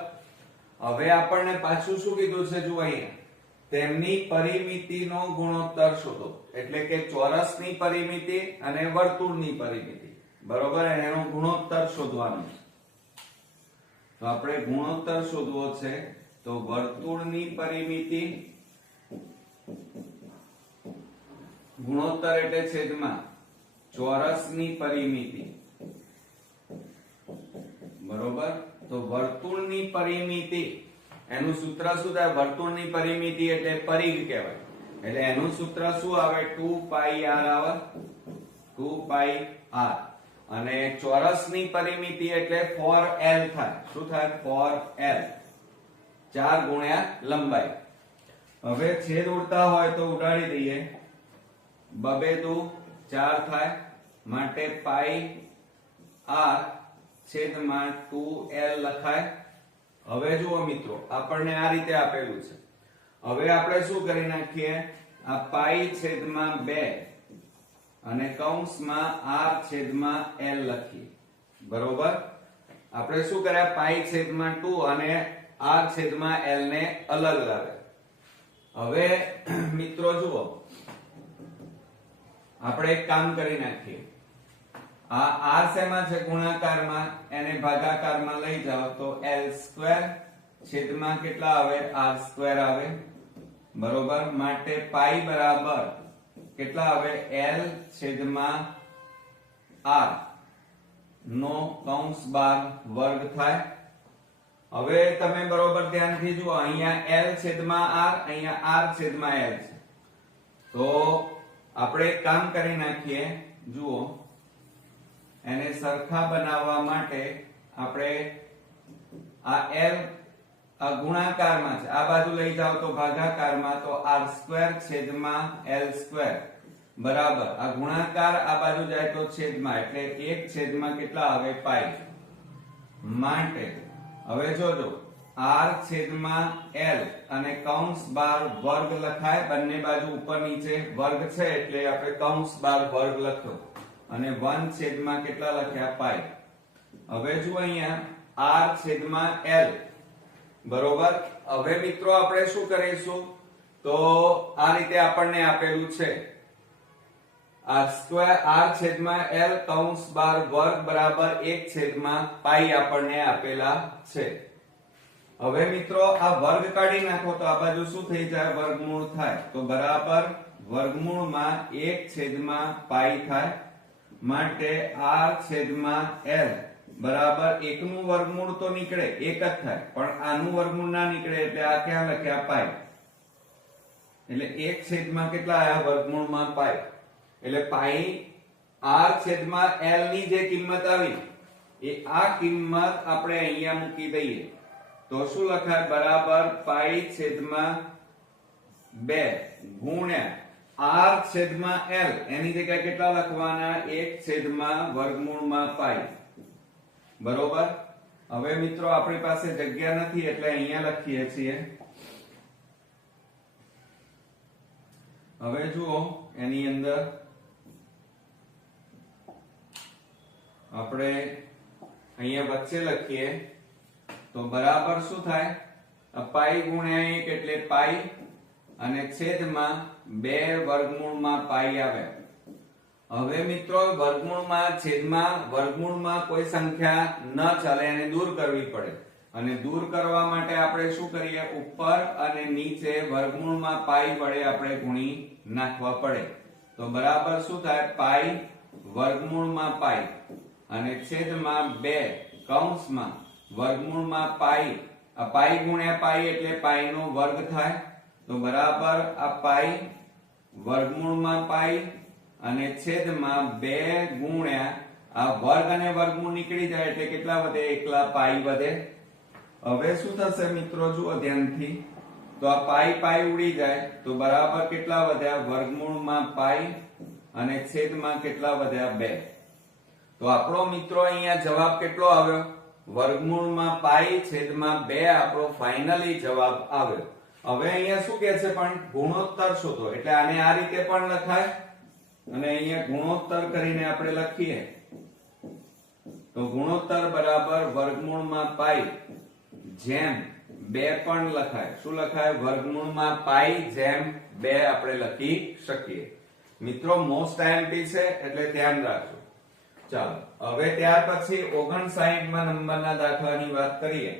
હવે આપણને પાછું શું કીધું છે? જો અહીંયા તેમની પરિમિતિનો ગુણોત્તર શોધો. એટલે કે ચોરસની પરિમિતિ અને વર્તુળની પરિમિતિ. બરોબર. એનો ગુણોત્તર શોધવાનો છે. તો આપણે ગુણોત્તર શોધવો છે. તો વર્તુળની પરિમિતિ ગુણોત્તર એટલે છેદમાં ચોરસની પરિમિતિ. બરોબર. તો વર્તુળની પરિમિતિ એનું સૂત્ર શું થાય? વર્તુળની પરિમિતિ એટલે પરિઘ કહેવાય. એટલે એનું સૂત્ર શું આવે? 2 પાઈ r આવે. 2 પાઈ r. અને ચોરસની પરિમિતિ એટલે 4l થાય. શું થાય? 4l. 4 ગુણ્યા લંબાઈ. હવે છેદ ઉડતા હોય તો ઉડાડી દઈએ. 2 2 4 થાય. માટે પાઈ r છેદમાં 2l લખાય. હવે જુઓ મિત્રો આપણને આ રીતે આપેલું છે. હવે આપણે શું કરી નાખીએ? આ પાઈ છેદમાં 2 અને કૌંસમાં r છેદમાં l લખીએ. બરોબર. આપણે શું કર્યા, પાઈ છેદમાં 2 અને r છેદમાં l ને અલગ લાવ્યા. હવે મિત્રો જુઓ, આપણે એક કામ કરી નાખીએ. આ r શેમાં છે, ગુણાકારમાં, એને ભાગાકારમાં લઈ જાઓ તો l² છેદમાં કેટલા આવે, r² આવે. બરોબર. માટે પાઈ બરાબર કેટલા આવે, l છેદમાં r નો કૌંસ બાર વર્ગ થાય. હવે તમે બરોબર ધ્યાનથી જુઓ, અહીંયા l છેદમાં r, અહીંયા r છેદમાં l છે. તો આપણે એક કામ કરી નાખીએ. જુઓ, એને સરખા બનાવવા માટે આપણે આ l આ ગુણાકારમાં છે, આ બાજુ લઈ જાવ તો ભાગાકારમાં, તો r² છેદમાં l² બરાબર આ ગુણાકાર આ બાજુ જાય તો છેદમાં, એટલે 1 છેદમાં કેટલા આવે, પાઈ. માટે હવે જોજો, r છેદમાં l અને કૌંસ બાર વર્ગ લખાય, બંને બાજુ ઉપર નીચે વર્ગ છે એટલે આપણે કૌંસ બાર વર્ગ લખ્યો અને 1 છેદમાં કેટલા લખ્યા, પાઈ. હવે જુઓ અહીંયા r છેદમાં l બરોબર. હવે મિત્રો આપણે શું કરીશું, તો આ રીતે આપણને આપેલું છે r છેદમાં l કૌંસ બાર વર્ગ બરાબર 1 છેદમાં પાઈ આપણને આપેલા છે. હવે મિત્રો આ વર્ગ કાઢી નાખો તો આ બાજુ શું થઈ જાય, વર્ગમૂળ થાય. તો બરાબર વર્ગમૂળમાં 1 છેદમાં પાઈ થાય. માટે r છેદમાં l બરાબર 1 નું વર્ગમૂળ તો નીકળે, 1 જ થાય, પણ આનું વર્ગમૂળ ના નીકળે એટલે આ ક્યાં લખ્યા, પાઈ. એટલે 1 છેદમાં કેટલા આયા, વર્ગમૂળમાં પાઈ. એટલે પાઈ r છેદમાં l ની જે કિંમત આવી એ આ કિંમત આપણે અહીંયા મૂકી દઈએ તો શું લખાય, બરાબર પાઈ છેદમાં 2 ગુણ્યા r છેદમાં l, એની જગ્યાએ કેટલા લખવાના, 1 છેદમાં વર્ગમૂળમાં પાઈ. બરોબર. હવે મિત્રો આપણી પાસે જગ્યા નથી એટલે અહીંયા લખીએ છીએ. હવે જુઓ, એની અંદર આપણે અહીંયા વચ્ચે લખીએ તો બરાબર શું થાય, પાઈ ગુણ્યા 1 એટલે પાઈ અને છેદમાં 2 વર્ગમૂળમાં પાઈ આવે. હવે મિત્રો વર્ગમૂળમાં છેદમાં વર્ગમૂળમાં કોઈ સંખ્યા ન ચાલે, એને દૂર કરવી પડે. અને દૂર કરવા માટે આપણે શું કરીએ, ઉપર અને નીચે વર્ગમૂળમાં પાઈ વડે આપણે ગુણી નાખવા પડે. તો બરાબર શું થાય, પાઈ વર્ગમૂળમાં પાઈ અને છેદમાં 2 કૌંસમાં વર્ગમૂળમાં પાઈ. આ પાઈ ગુણ્યા પાઈ એટલે પાઈ નો વર્ગ થાય. તો બરાબર આ પાઈ વર્ગમૂળમાં પાઈ અને છેદમાં 2 ગુણ્યા આ વર્ગ અને વર્ગમૂળ નીકળી જાય એટલે કેટલા વધે, એકલા પાઈ વધે. હવે શું થશે મિત્રો, જુઓ ધ્યાનથી, તો આ પાઈ પાઈ ઉડી જાય તો બરાબર કેટલા વધ્યા, વર્ગમૂળમાં પાઈ અને છેદમાં કેટલા વધ્યા, 2. તો આપણો મિત્રો અહીંયા જવાબ કેટલો આવ્યો, વર્ગમૂળમાં પાઈ છેદમાં 2 આપણો ફાઇનલી જવાબ આવ્યો. હવે અહીંયા શું કહે છે, પણ ગુણોત્તર શોધો. એટલે આને આ રીતે પણ લખાય અને અહીંયા ગુણોત્તર કરીને આપણે લખીએ તો ગુણોત્તર બરાબર વર્ગમૂળમાં પાઈ જેમ 2 પણ લખાય. શું લખાય, વર્ગમૂળમાં પાઈ જેમ 2 આપણે લખી શકીએ. મિત્રો મોસ્ટ આઈએમપી છે એટલે ધ્યાન રાખજો. ચાલો હવે ત્યાર પછી 59માં નંબરના દાખલાની વાત કરીએ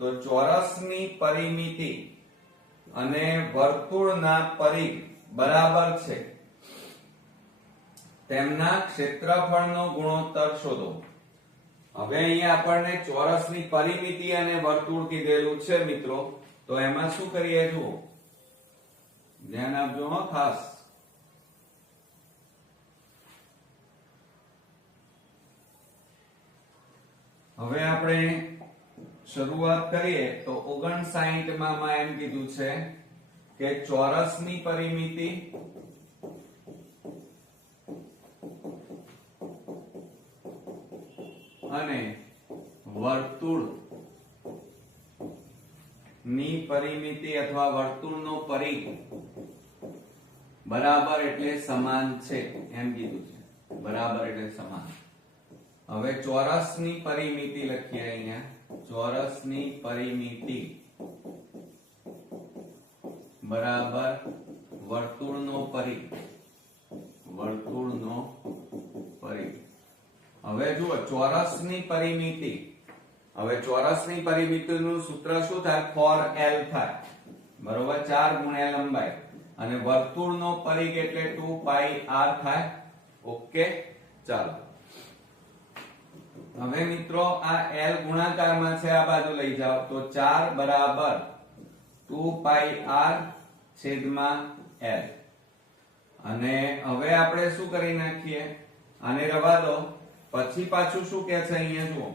તો ચોરસની પરિમિતિ અને વર્તુળના પરિઘ બરાબર છે, તેમના ક્ષેત્રફળનો ગુણોત્તર શોધો. હવે અહીંયા આપણને ચોરસની પરિમિતિ અને વર્તુળ કીધેલું છે મિત્રો. તો એમાં શું કરીએ, જુઓ ધ્યાન આપજો હો ખાસ. હવે આપણે શરૂઆત કરીએ તો 59માં એમ કીધું છે કે ચોરસની પરિમિતિ અને વર્તુળ ની પરિમિતિ અથવા વર્તુળનો પરિઘ બરાબર એટલે સમાન છે એમ કીધું છે. બરાબર એટલે સમાન. હવે ચોરસની પરિમિતિ લખીએ અહીંયા, ચોરસની પરિમિતિ બરાબર વર્તુળનો પરિઘ, વર્તુળનો પરિઘ. હવે જુઓ ચોરસની પરિમિતિ, હવે ચોરસની પરિમિતિનું સૂત્ર શું થાય? 4l થાય, બરોબર, 4 ગુણ્યા લંબાઈ, અને વર્તુળનો પરિઘ એટલે 2 પાઈ r થાય. ઓકે, ચાલો હવે મિત્રો આ l ગુણાકારમાં છે, આ બાજુ લઈ જાઓ તો 4 બરાબર 2 પાઈ r છેદમાં l. અને હવે આપણે શું કરી નાખીએ, આને રવા દો. પછી પાછું શું કહે છે અહીંયા જુઓ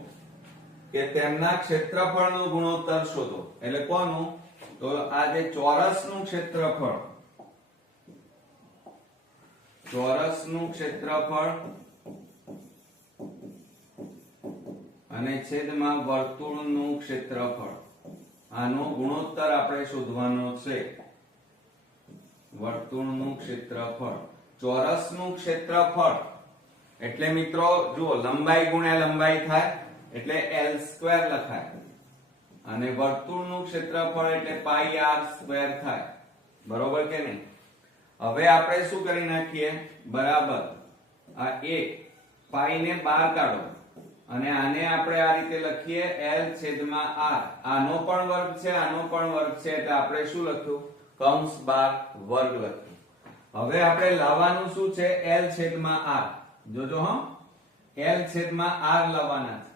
કે તેમના ક્ષેત્રફળનો ગુણોત્તર શોધો. એટલે કોનું? તો આ જે ચોરસનું ક્ષેત્રફળ, ચોરસનું ક્ષેત્રફળ અને છેદમાં વર્તુળનું ક્ષેત્રફળ, આનો ગુણોત્તર આપણે શોધવાનો છે. વર્તુળનું ક્ષેત્રફળ, ચોરસનું ક્ષેત્રફળ એટલે મિત્રો જુઓ લંબાઈ ગુણ્યા લંબાઈ થાય એટલે l² લખાય, અને વર્તુળનું ક્ષેત્રફળ એટલે પાઈ r² થાય, બરોબર કે નહીં? હવે આપણે શું કરી નાખીએ, બરાબર આ 1 પાઈ ને બહાર કાઢો, અને આને આપણે આ રીતે લખીએ l છેદમાં r. આનો પણ વર્ગ છે, આનો પણ વર્ગ છે, એટલે આપણે શું લખ્યું? કૌંસ બાર વર્ગ લખ્યું. હવે આપણે લાવવાનું શું છે? l છેદમાં r. જોજો હો, l છેદમાં r લાવવાના છે.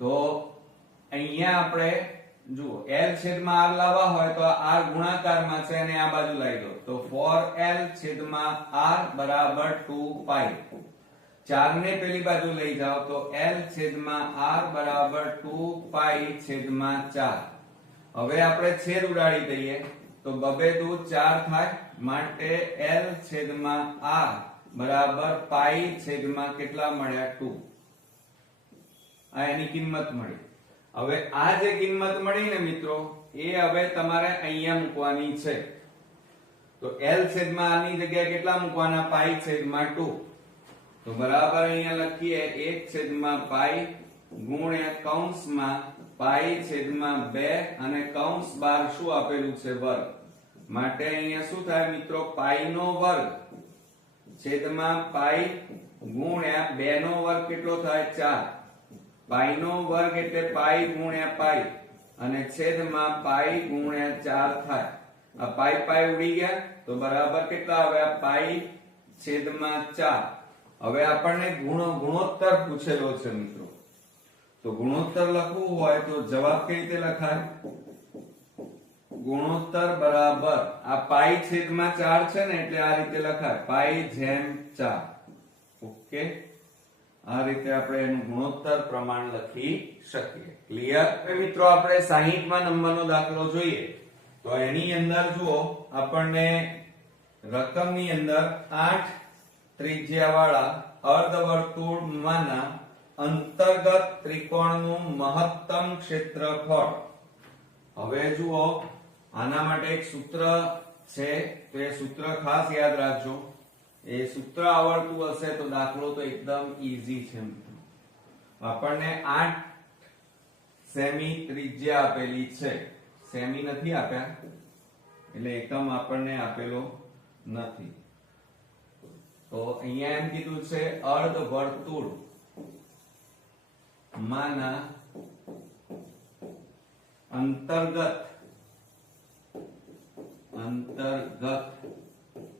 તો અહીંયા આપણે જુઓ l છેદમાં r લાવવા હોય તો r ગુણાકારમાં છે, અને આ બાજુ લઈ દો તો 4l છેદમાં r બરાબર 2 પાઈ. 4 ને પેલી બાજુ લઈ જાઓ તો l છેદમાં r બરાબર 2 પાઈ છેદમાં 4. હવે આપણે છેદ ઉડાડી દઈએ તો 2 2 4 થાય, માટે l છેદમાં r બરાબર પાઈ છેદમાં કેટલા મળ્યા? 2. આ એની કિંમત મળી. હવે આ જે કિંમત મળી ને મિત્રો, એ હવે તમારે અહીંયા મૂકવાની છે. તો l છેદમાં r ની જગ્યાએ કેટલા મૂકવાના? પાઈ છેદમાં 2. તો બરાબર અહીંયા લખીએ 1 છેદમાં પાઈ ગુણ્યા કૌંસમાં પાઈ છેદમાં 2, અને કૌંસ બાર શું આપેલું છે? વર્ગ. માટે અહીંયા શું થાય મિત્રો? પાઈ નો વર્ગ છેદમાં પાઈ ગુણ્યા 2 નો વર્ગ કેટલો થાય? 4. પાઈ નો વર્ગ એટલે પાઈ ગુણ્યા પાઈ, અને છેદમાં પાઈ ગુણ્યા 4 થાય. આ પાઈ પાઈ ઉડી ગયા તો બરાબર કેટલા આવ્યા? પાઈ છેદમાં 4. હવે આપણને ગુણોત્તર પૂછેલો છે મિત્રો, તો ગુણોત્તર લખવું હોય તો જવાબ કઈ રીતે લખાય? ગુણોત્તર બરાબર આ પાઈ છેદમાં 4 છે ને, એટલે આ રીતે લખાય, પાઈ જેમ 4. ઓકે, આ રીતે આપણે એનું ગુણોત્તર પ્રમાણ લખી શકીએ. ક્લિયર? મિત્રો આપણે 60મા નંબરનો દાખલો જોઈએ તો એની અંદર જુઓ આપણને રકમની અંદર 8 ત્રિજ્યાવાળા અર્ધવર્તુળમાંના અંતર્ગત ત્રિકોણનું મહત્તમ ક્ષેત્રફળ. હવે જુઓ આના માટે એક સૂત્ર છે, તો એ સૂત્ર ખાસ યાદ રાખજો. એ સૂત્ર આવડતું હશે તો દાખલો તો એકદમ ઈઝી છે. આપણને 8 સેમી ત્રિજ્યા આપેલી છે, સેમી નથી આપ્યા એટલે એકમ આપણને આપેલો નથી. તો અહીંયા એમ કીધું છે અર્ધવર્તુળ માના અંતર્ગત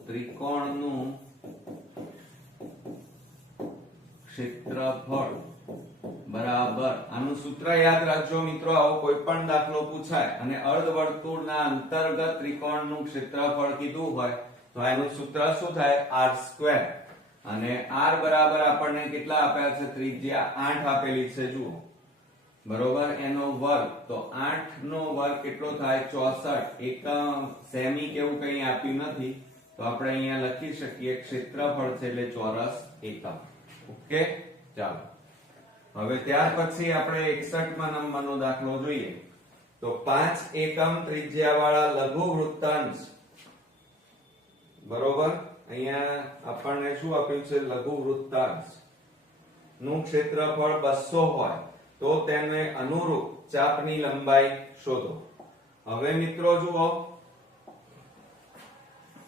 ત્રિકોણનું ક્ષેત્રફળ બરાબર. આનું સૂત્ર યાદ રાખજો મિત્રો, આવો કોઈ પણ દાખલો પૂછાય અને અર્ધવર્તુળના અંતર્ગત ત્રિકોણનું ક્ષેત્રફળ કીધું હોય તો એનું સૂત્ર શું થાય? r². અને r બરાબર આપણને કેટલા આપ્યા છે? ત્રિજ્યા 8 આપેલી છે જુઓ, બરોબર, એનો વર્ગ. તો 8 નો વર્ગ કેટલો થાય? 64. એકમ સેમી કેવું કઈ આપ્યું નથી, તો આપણે અહીંયા લખી શકીએ ક્ષેત્રફળ છે એટલે ચોરસ એકમ. ઓકે, ચાલો હવે ત્યાર પછી આપણે 61મા નંબરનો દાખલો જોઈએ તો 5 એકમ ત્રિજ્યાવાળા લઘુ વૃત્તાંશ, બરોબર, અહીંયા આપણને શું આપ્યું છે? લઘુ વૃત્તાંશ નું ક્ષેત્રફળ 200 હોય તો તેને અનુરૂપ ચાપની લંબાઈ શોધો. હવે મિત્રો જુઓ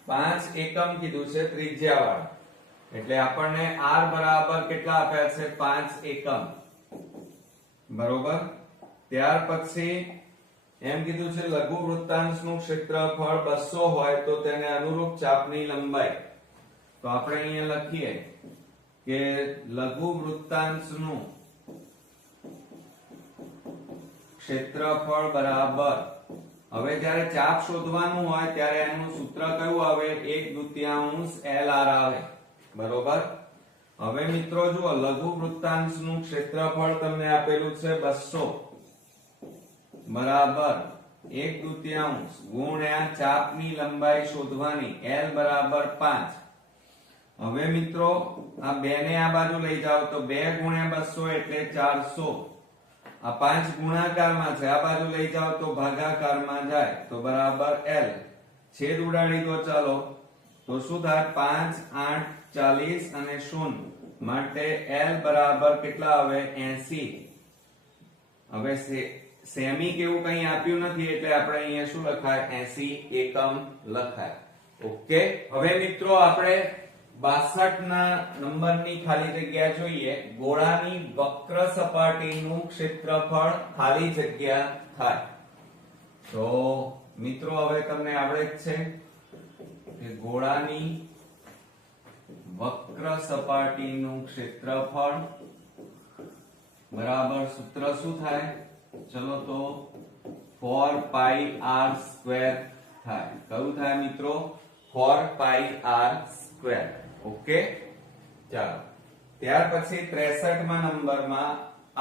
5 એકમ કીધું છે ત્રિજ્યા વાળા, એટલે આપણને r બરાબર કેટલા આપ્યા છે 5 એકમ. બરોબર. ત્યાર પછી એમ કીધું છે લઘુ વૃત્તાંશનું ક્ષેત્રફળ 200 હોય તો તેને અનુરૂપ ચાપની લંબાઈ. તો આપણે અહીંયા લખીએ કે લઘુ વૃત્તાંશનું ક્ષેત્રફળ બરાબર, હવે જ્યારે ચાપ શોધવાનું હોય ત્યારે એનું સૂત્ર કયું આવે 1/2 LR આવે. બરોબર. હવે મિત્રો જુઓ લઘુ વૃત્તાંશનું ક્ષેત્રફળ તમને આપેલું છે 200 બરાબર 1/2 ગુણ્યા ચાપની લંબાઈ શોધવાની L બરાબર 5. હવે મિત્રો આ 2 ને આ બાજુ લઈ જાઓ તો 2 ગુણ્યા 200 એટલે 400. આ 5 ગુણાકારમાં છે, આ બાજુ લઈ જાઓ તો ભાગાકારમાં જાય તો બરાબર L. છેદ ઉડાડી દો ચાલો તો શું થાય 5 8 40 અને 0 માટે L બરાબર કેટલા આવે 80. હવે સેમી કેવું કઈ આપ્યું નથી એટલે આપણે અહીંયા શું લખાય 80 એકમ લખાય. ઓકે. હવે મિત્રો આપણે 62 ના નંબરની ખાલી જગ્યા જોઈએ. ગોળાની વક્ર સપાટીનું ક્ષેત્રફળ ખાલી જગ્યા થાય. તો મિત્રો હવે તમને આવડે જ છે કે ગોળાની વક્ર સપાટીનું ક્ષેત્રફળ બરાબર સૂત્ર શું થાય ચલો તો 4πr² થાય. કયું થાય મિત્રો 4πr². ઓકે. ચાલો ત્યાર પછી 63 માં નંબરમાં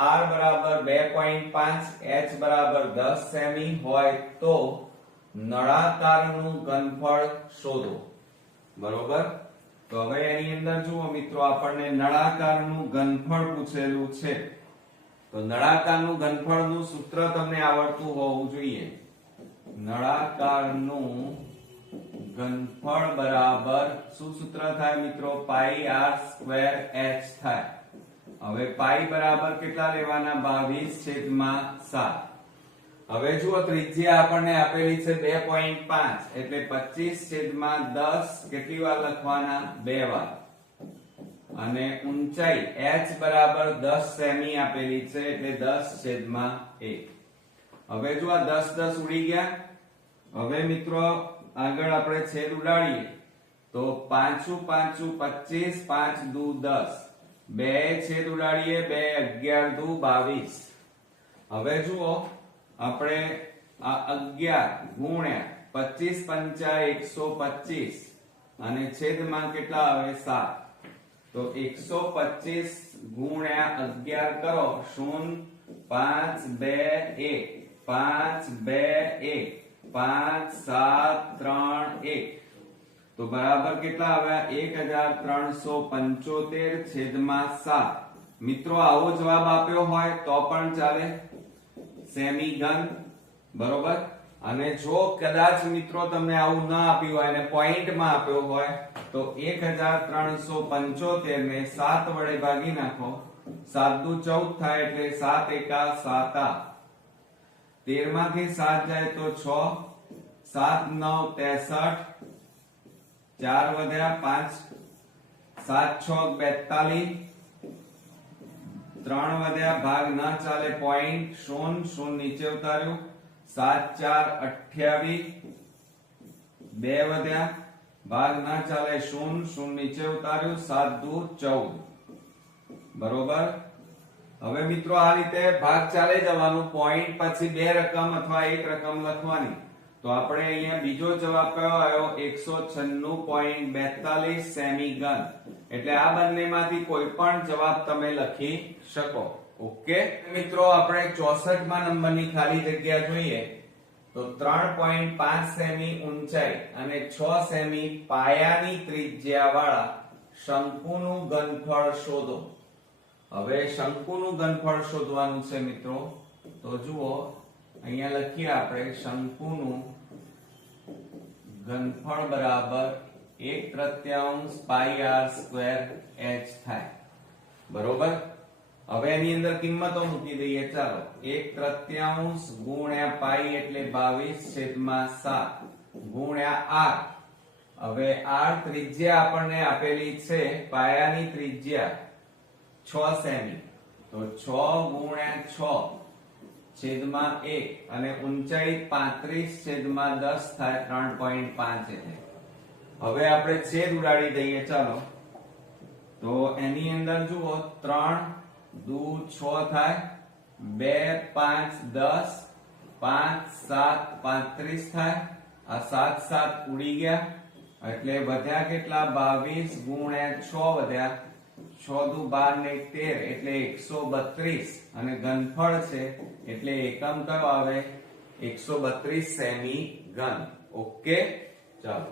r બરાબર 2.5 h બરાબર 10 સેમી હોય તો નળાકારનું ઘનફળ શોધો. બરોબર. તો હવે એની અંદર જુઓ મિત્રો આપણને નળાકારનું ઘનફળ પૂછેલું છે. તો નળાકારનું ઘનફળનું સૂત્ર તમને આવડતું હોવું જોઈએ. નળાકારનું ઘનફળ બરાબર શું સૂત્ર થાય મિત્રો πr²h થાય. હવે પાઈ બરાબર કેટલા લેવાના 22/7. હવે જુઓ ત્રિજ્યા આપણને આપેલી છે 2.5 એટલે 25/10 કેટલી વાર લખવાના 2 વાર. અને ઊંચાઈ h બરાબર 10 સેમી આપેલી છે એટલે 10/1. હવે જો આ 10 10 ઉડી ગયા. હવે મિત્રો આગળ આપણે છેદ ઉડાડીએ તો 5 5 25 5 દુ 10 બે છેદ ઉડાડીએ 2 11 દુ 22. હવે જુઓ આપણે આ 11 ગુણ્યા 25 5 125 અને છેદમાં કેટલા આવે 7. તો 125 ગુણ્યા 11 કરો 0 5 2 1 5 2 1 5 7 3 1. તો બરાબર કેટલા આવ્યા 1375/7. મિત્રો આવો જવાબ આપ્યો હોય તો પણ ચાલે સેમી ઘન. બરોબર. અને જો કદાચ મિત્રો તમને આવું ના આપ્યું હોય અને પોઈન્ટમાં આપ્યો હોય તો 1375 ને 7 વડે ભાગી નાખો. 7 દુ 14 થાય એટલે 7 એકા 7. 13 માંથી 7 જાય તો 6 7 9 63 4 વધ્યા 5 7 6 42 3 વધ્યા ભાગ ન ચાલે પોઈન્ટ 0 0 નીચે ઉતાર્યું 7 4 28 2 વધ્યા ભાગ ના ચાલે 0 0 નીચે ઉતાર્યું 7 દુ 14. બરોબર. હવે મિત્રો આ રીતે ભાગ ચાલે જવાનું. પોઈન્ટ પછી બે રકમ અથવા એક રકમ લખવાની. તો આપણે અહીંયા બીજો જવાબ કયો આવ્યો 196.42 સેમી ઘન. એટલે આ બંનેમાંથી કોઈ પણ જવાબ તમે લખી શકો. ઓકે મિત્રો આપણે 64 માં નંબરની ખાલી જગ્યા જોઈએ તો 3.5 સેમી ઊંચાઈ અને 6 સેમી પાયાની ત્રિજ્યા વાળા શંકુનું ઘનફળ શોધો. હવે શંકુનું ઘનફળ શોધવાનું છે મિત્રો. તો જુઓ અહીંયા લખીએ આપણે શંકુનું ઘનફળ બરાબર 1/3 πr² h થાય. બરોબર. હવે એની અંદર કિંમતો મૂકી દઈએ. ચાલો 1/3 ગુણ્યા પાઈ એટલે 22/7 ગુણ્યા r. હવે r ત્રિજ્યા આપણને આપેલી છે, પાયાની ત્રિજ્યા 6 સેમી, તો 6 ગુણ્યા 6 છેદમાં 1 અને ઊંચાઈ 35/10 થાય 3.5 એટલે. હવે આપણે છેદ ઉડાડી દઈએ. ચાલો તો એની અંદર જુઓ 3 દુ 6 થાય, 2 5 10, 5 7 35 થાય. આ 7 7 ઉડી ગયા એટલે વધ્યા કેટલા? 22 ગુણ્યા 6 વધ્યા 6 દુ 12 ને 13 એટલે 132 અને ઘનફળ છે એટલે એકમ કયો આવે? 132 સેમી ઘન. ઓકે, ચાલો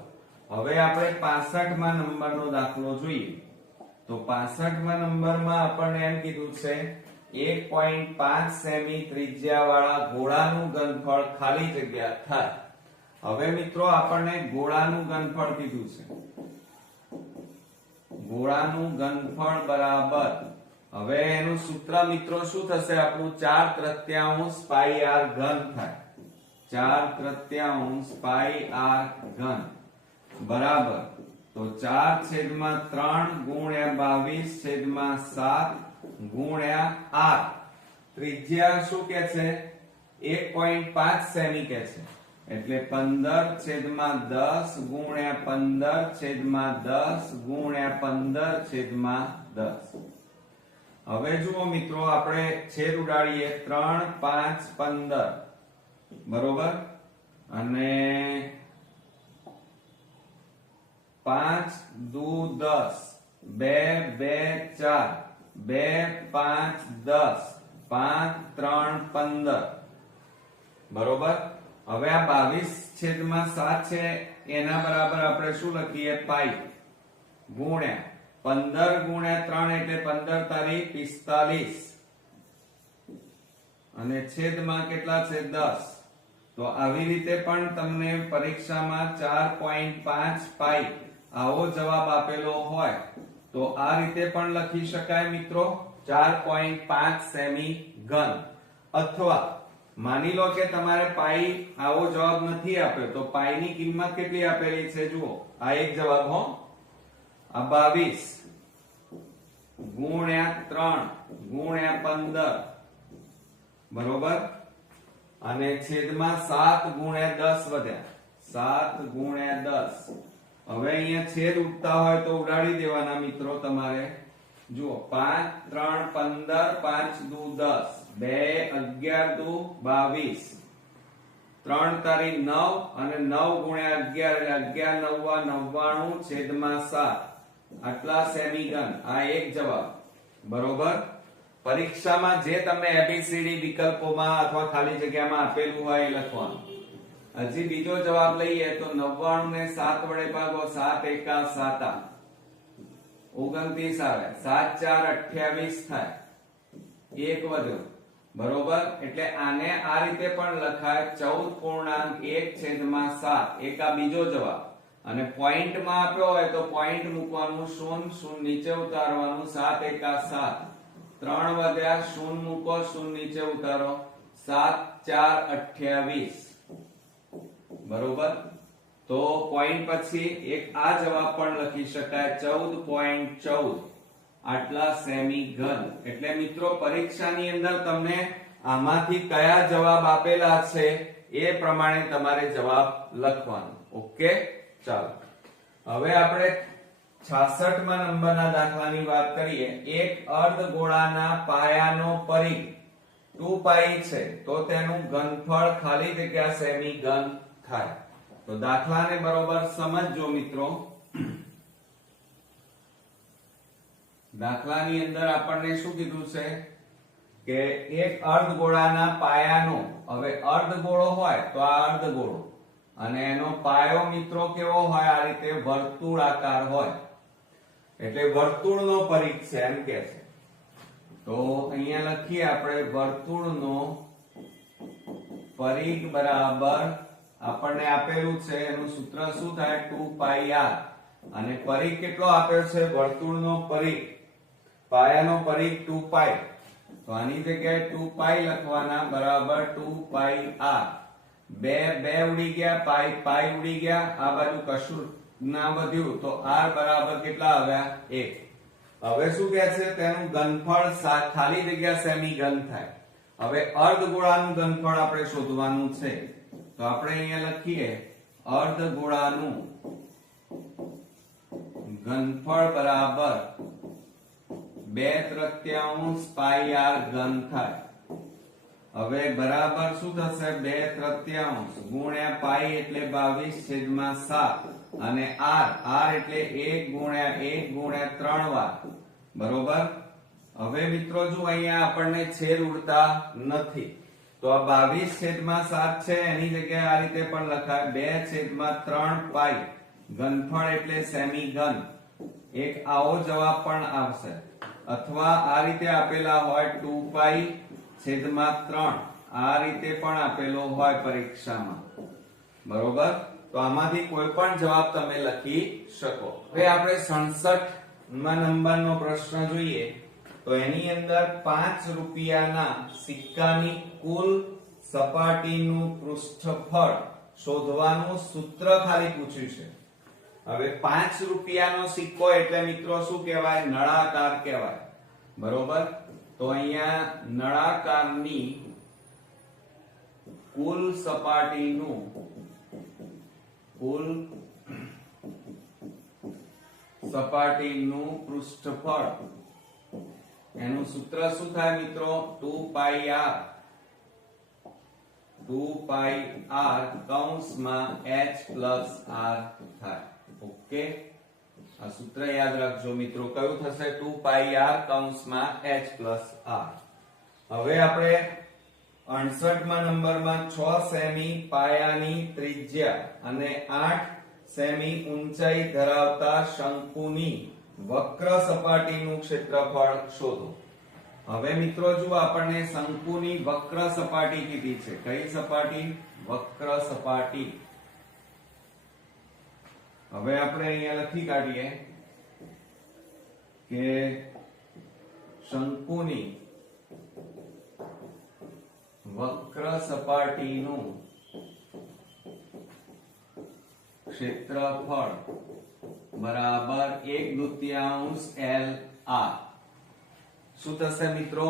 હવે આપણે 65મા નંબરનો દાખલો જોઈએ. તો 65મા નંબરમાં આપણને એમ કીધું છે 1.5 સેમી ત્રિજ્યા વાળા ગોળાનું ઘનફળ ખાલી જગ્યા થાય. હવે મિત્રો આપણને ગોળાનું ઘનફળ કીધું છે. ગોળાનું ઘનફળ બરાબર, હવે એનું સૂત્ર મિત્રો શું થશે આપણું? 4/3 પાઈ r ઘન થાય. 4/3 પાઈ r ઘન બરાબર, તો 4/3 ગુણ્યા 22/7 ગુણ્યા r. ત્રિજ્યા શું કે છે? 1.5 સેમી કે છે એટલે 15/10 ગુણ્યા 15/10 ગુણ્યા 15/10. હવે જુઓ મિત્રો, આપણે છેદ ઉડાડીએ. 3 5 15 બરોબર, અને 5 દુ 10, 2 2 4, 2 5 10, 5 3 15 બરોબર. હવે આ 22/7 છે એના બરાબર આપણે શું લખીએ? પાઈ ગુણ્યા 15 ગુણ્યા 3 એટલે 15 તારી 45 અને છેદમાં કેટલા છે? 10. તો આવી રીતે પણ તમને પરીક્ષામાં 4.5 પાઈ આવો જવાબ આપેલો હોય તો આ રીતે પણ લખી શકાય મિત્રો, 4.5 સેમી ઘન. અથવા માની લો કે તમારે પાઈ આવો જવાબ નથી આપ્યો તો પાઈ ની કિંમત કેટલી આપેલી છે જુઓ. આ એક જવાબ હો, આ 22 ગુણ્યા 3 ગુણ્યા 15 બરોબર, અને છેદમાં 7 ગુણ્યા 10 વધ્યા 7 ગુણ્યા 10. હવે અહીંયા છેદ ઉડતા હોય તો ઉડાડી દેવાના મિત્રો તમારે. જુઓ 5 3 15, 5 દુ 10, 2 11 દુ 22, 3 તારી 9 અને 9 ગુણ્યા 11 એટલે 11 9 99 છેદમાં 7 આટલા સેમી ઘન. આ એક જવાબ બરોબર. પરીક્ષામાં જે તમને એબીસીડી વિકલ્પોમાં અથવા ખાલી જગ્યામાં આપેલું હોય એ લખવાનું. હજી બીજો જવાબ લઈએ તો 99 ને 7 વડે ભાગો, 7 એકા 7 29 આવે, 7 4 28 થાય, 1 વધ્યો બરોબર. એટલે આને આ રીતે પણ લખાય 14.1 છેદમાં 7. એક આ બીજો જવાબ. અને પોઈન્ટ માં આપ્યો હોય તો પોઈન્ટ મૂકવાનું, શૂન્ય શૂન્ય નીચે ઉતારવાનું, 7 એકા 7, 3 વધ્યા, શૂન્ય મૂકો, શૂન્ય નીચે ઉતારો, 7 4 28 બરોબર. તો પોઈન્ટ પછી એક આ જવાબ પણ લખી શકાય 14.14 આટલા સેમી ઘન. એટલે મિત્રો પરીક્ષાની અંદર તમને આમાંથી કયા જવાબ આપેલા છે એ પ્રમાણે તમારે જવાબ લખવાનો. ઓકે, ચાલો હવે આપણે 66મા નંબરના દાખલાની વાત કરીએ. એક અર્ધગોળાના પાયાનો પરિઘ 2π છે તો તેનું ઘનફળ ખાલી જગ્યા સેમી ઘન થાય. તો દાખલાને બરોબર સમજજો મિત્રો. દાખલાની અંદર આપણને શું કીધું છે કે એક અર્ધગોળાના પાયાનો, હવે અર્ધગોળો હોય તો આ અર્ધગોળો અને એનો પાયો મિત્રો કેવો હોય? આ રીતે વર્તુળાકાર હોય. એટલે વર્તુળનો પરિઘ છે એમ કે છે. તો અહીંયા લખીએ આપણે વર્તુળનો પરિઘ બરાબર આપણને આપેલું છે, એનું સૂત્ર શું થાય? 2πr. અને પરિઘ કેટલો આપ્યો છે? વર્તુળનો પરિઘ, પાયાનો પરિઘ 2π તો આની જગ્યાએ 2π લખવાના બરાબર 2πr. બે ઉડી ગયા, પાઈ ઉડી ગયા, આ બાજુ કશું ના વધ્યું તો r બરાબર કેટલા આવ્યા? 1. હવે શું કહે છે? તેનું ઘનફળ ખાલી જગ્યા સેમી ઘન થાય. હવે અર્ધગોળાનું ઘનફળ આપણે શોધવાનું છે. તો આપણે અહીંયા લખીએ અર્ધગોળાનું ઘનફળ બરાબર 2/3 પાઈ r ઘન થાય. હવે બરાબર શું થશે? 2/3 ગુણ્યા પાઈ એટલે 22/7 અને r એટલે 1 ગુણ્યા 1 ગુણ્યા 3 વાર. બરોબર. હવે મિત્રો જો અહીંયા આપણને છેદ ઉડતા નથી તો આ 22/7 છે એની જગ્યાએ આ રીતે પણ લખાય 2/3 પાઈ. ઘનફળ એટલે સેમી ઘન. એક આવો જવાબ પણ આવશે. અથવા આ રીતે આપેલા હોય 2π/3 આ રીતે પણ આપેલો હોય પરીક્ષામાં. બરોબર. તો આમાંથી કોઈ પણ જવાબ તમે લખી શકો. હવે આપણે 67 નંબરનો પ્રશ્ન જોઈએ. તો એની અંદર 5 રૂપિયાના સિક્કાની કુલ સપાટીનું પૃષ્ઠફળ શોધવાનું સૂત્ર ખાલી પૂછ્યું છે. હવે 5 રૂપિયાનો સિક્કો એટલે મિત્રો શું કહેવાય? નળાકાર કહેવાય. બરોબર. તો અહીંયા નળાકારની કુલ સપાટીનું પૃષ્ઠફળ એનું સૂત્ર શું થાય મિત્રો? 2πr કૌંસમાં h+r થાય. ઓકે, આ સૂત્ર યાદ રાખજો મિત્રો. કયું થશે? 2πr કૌંસમાં h+r. હવે આપણે 68 નંબરમાં 6 સેમી પાયાની ત્રિજ્યા અને 8 સેમી ઊંચાઈ ધરાવતા શંકુની વક્ર સપાટીનું ક્ષેત્રફળ શોધો. હવે મિત્રો જો આપણને શંકુની વક્ર સપાટી કીધી છે. કઈ સપાટી? વક્ર સપાટી. હવે આપણે અહીંયા લખી કાઢીએ કે શંકુની વક્ર સપાટીનું ક્ષેત્રફળ બરાબર 1/2 LR. શું થશે મિત્રો?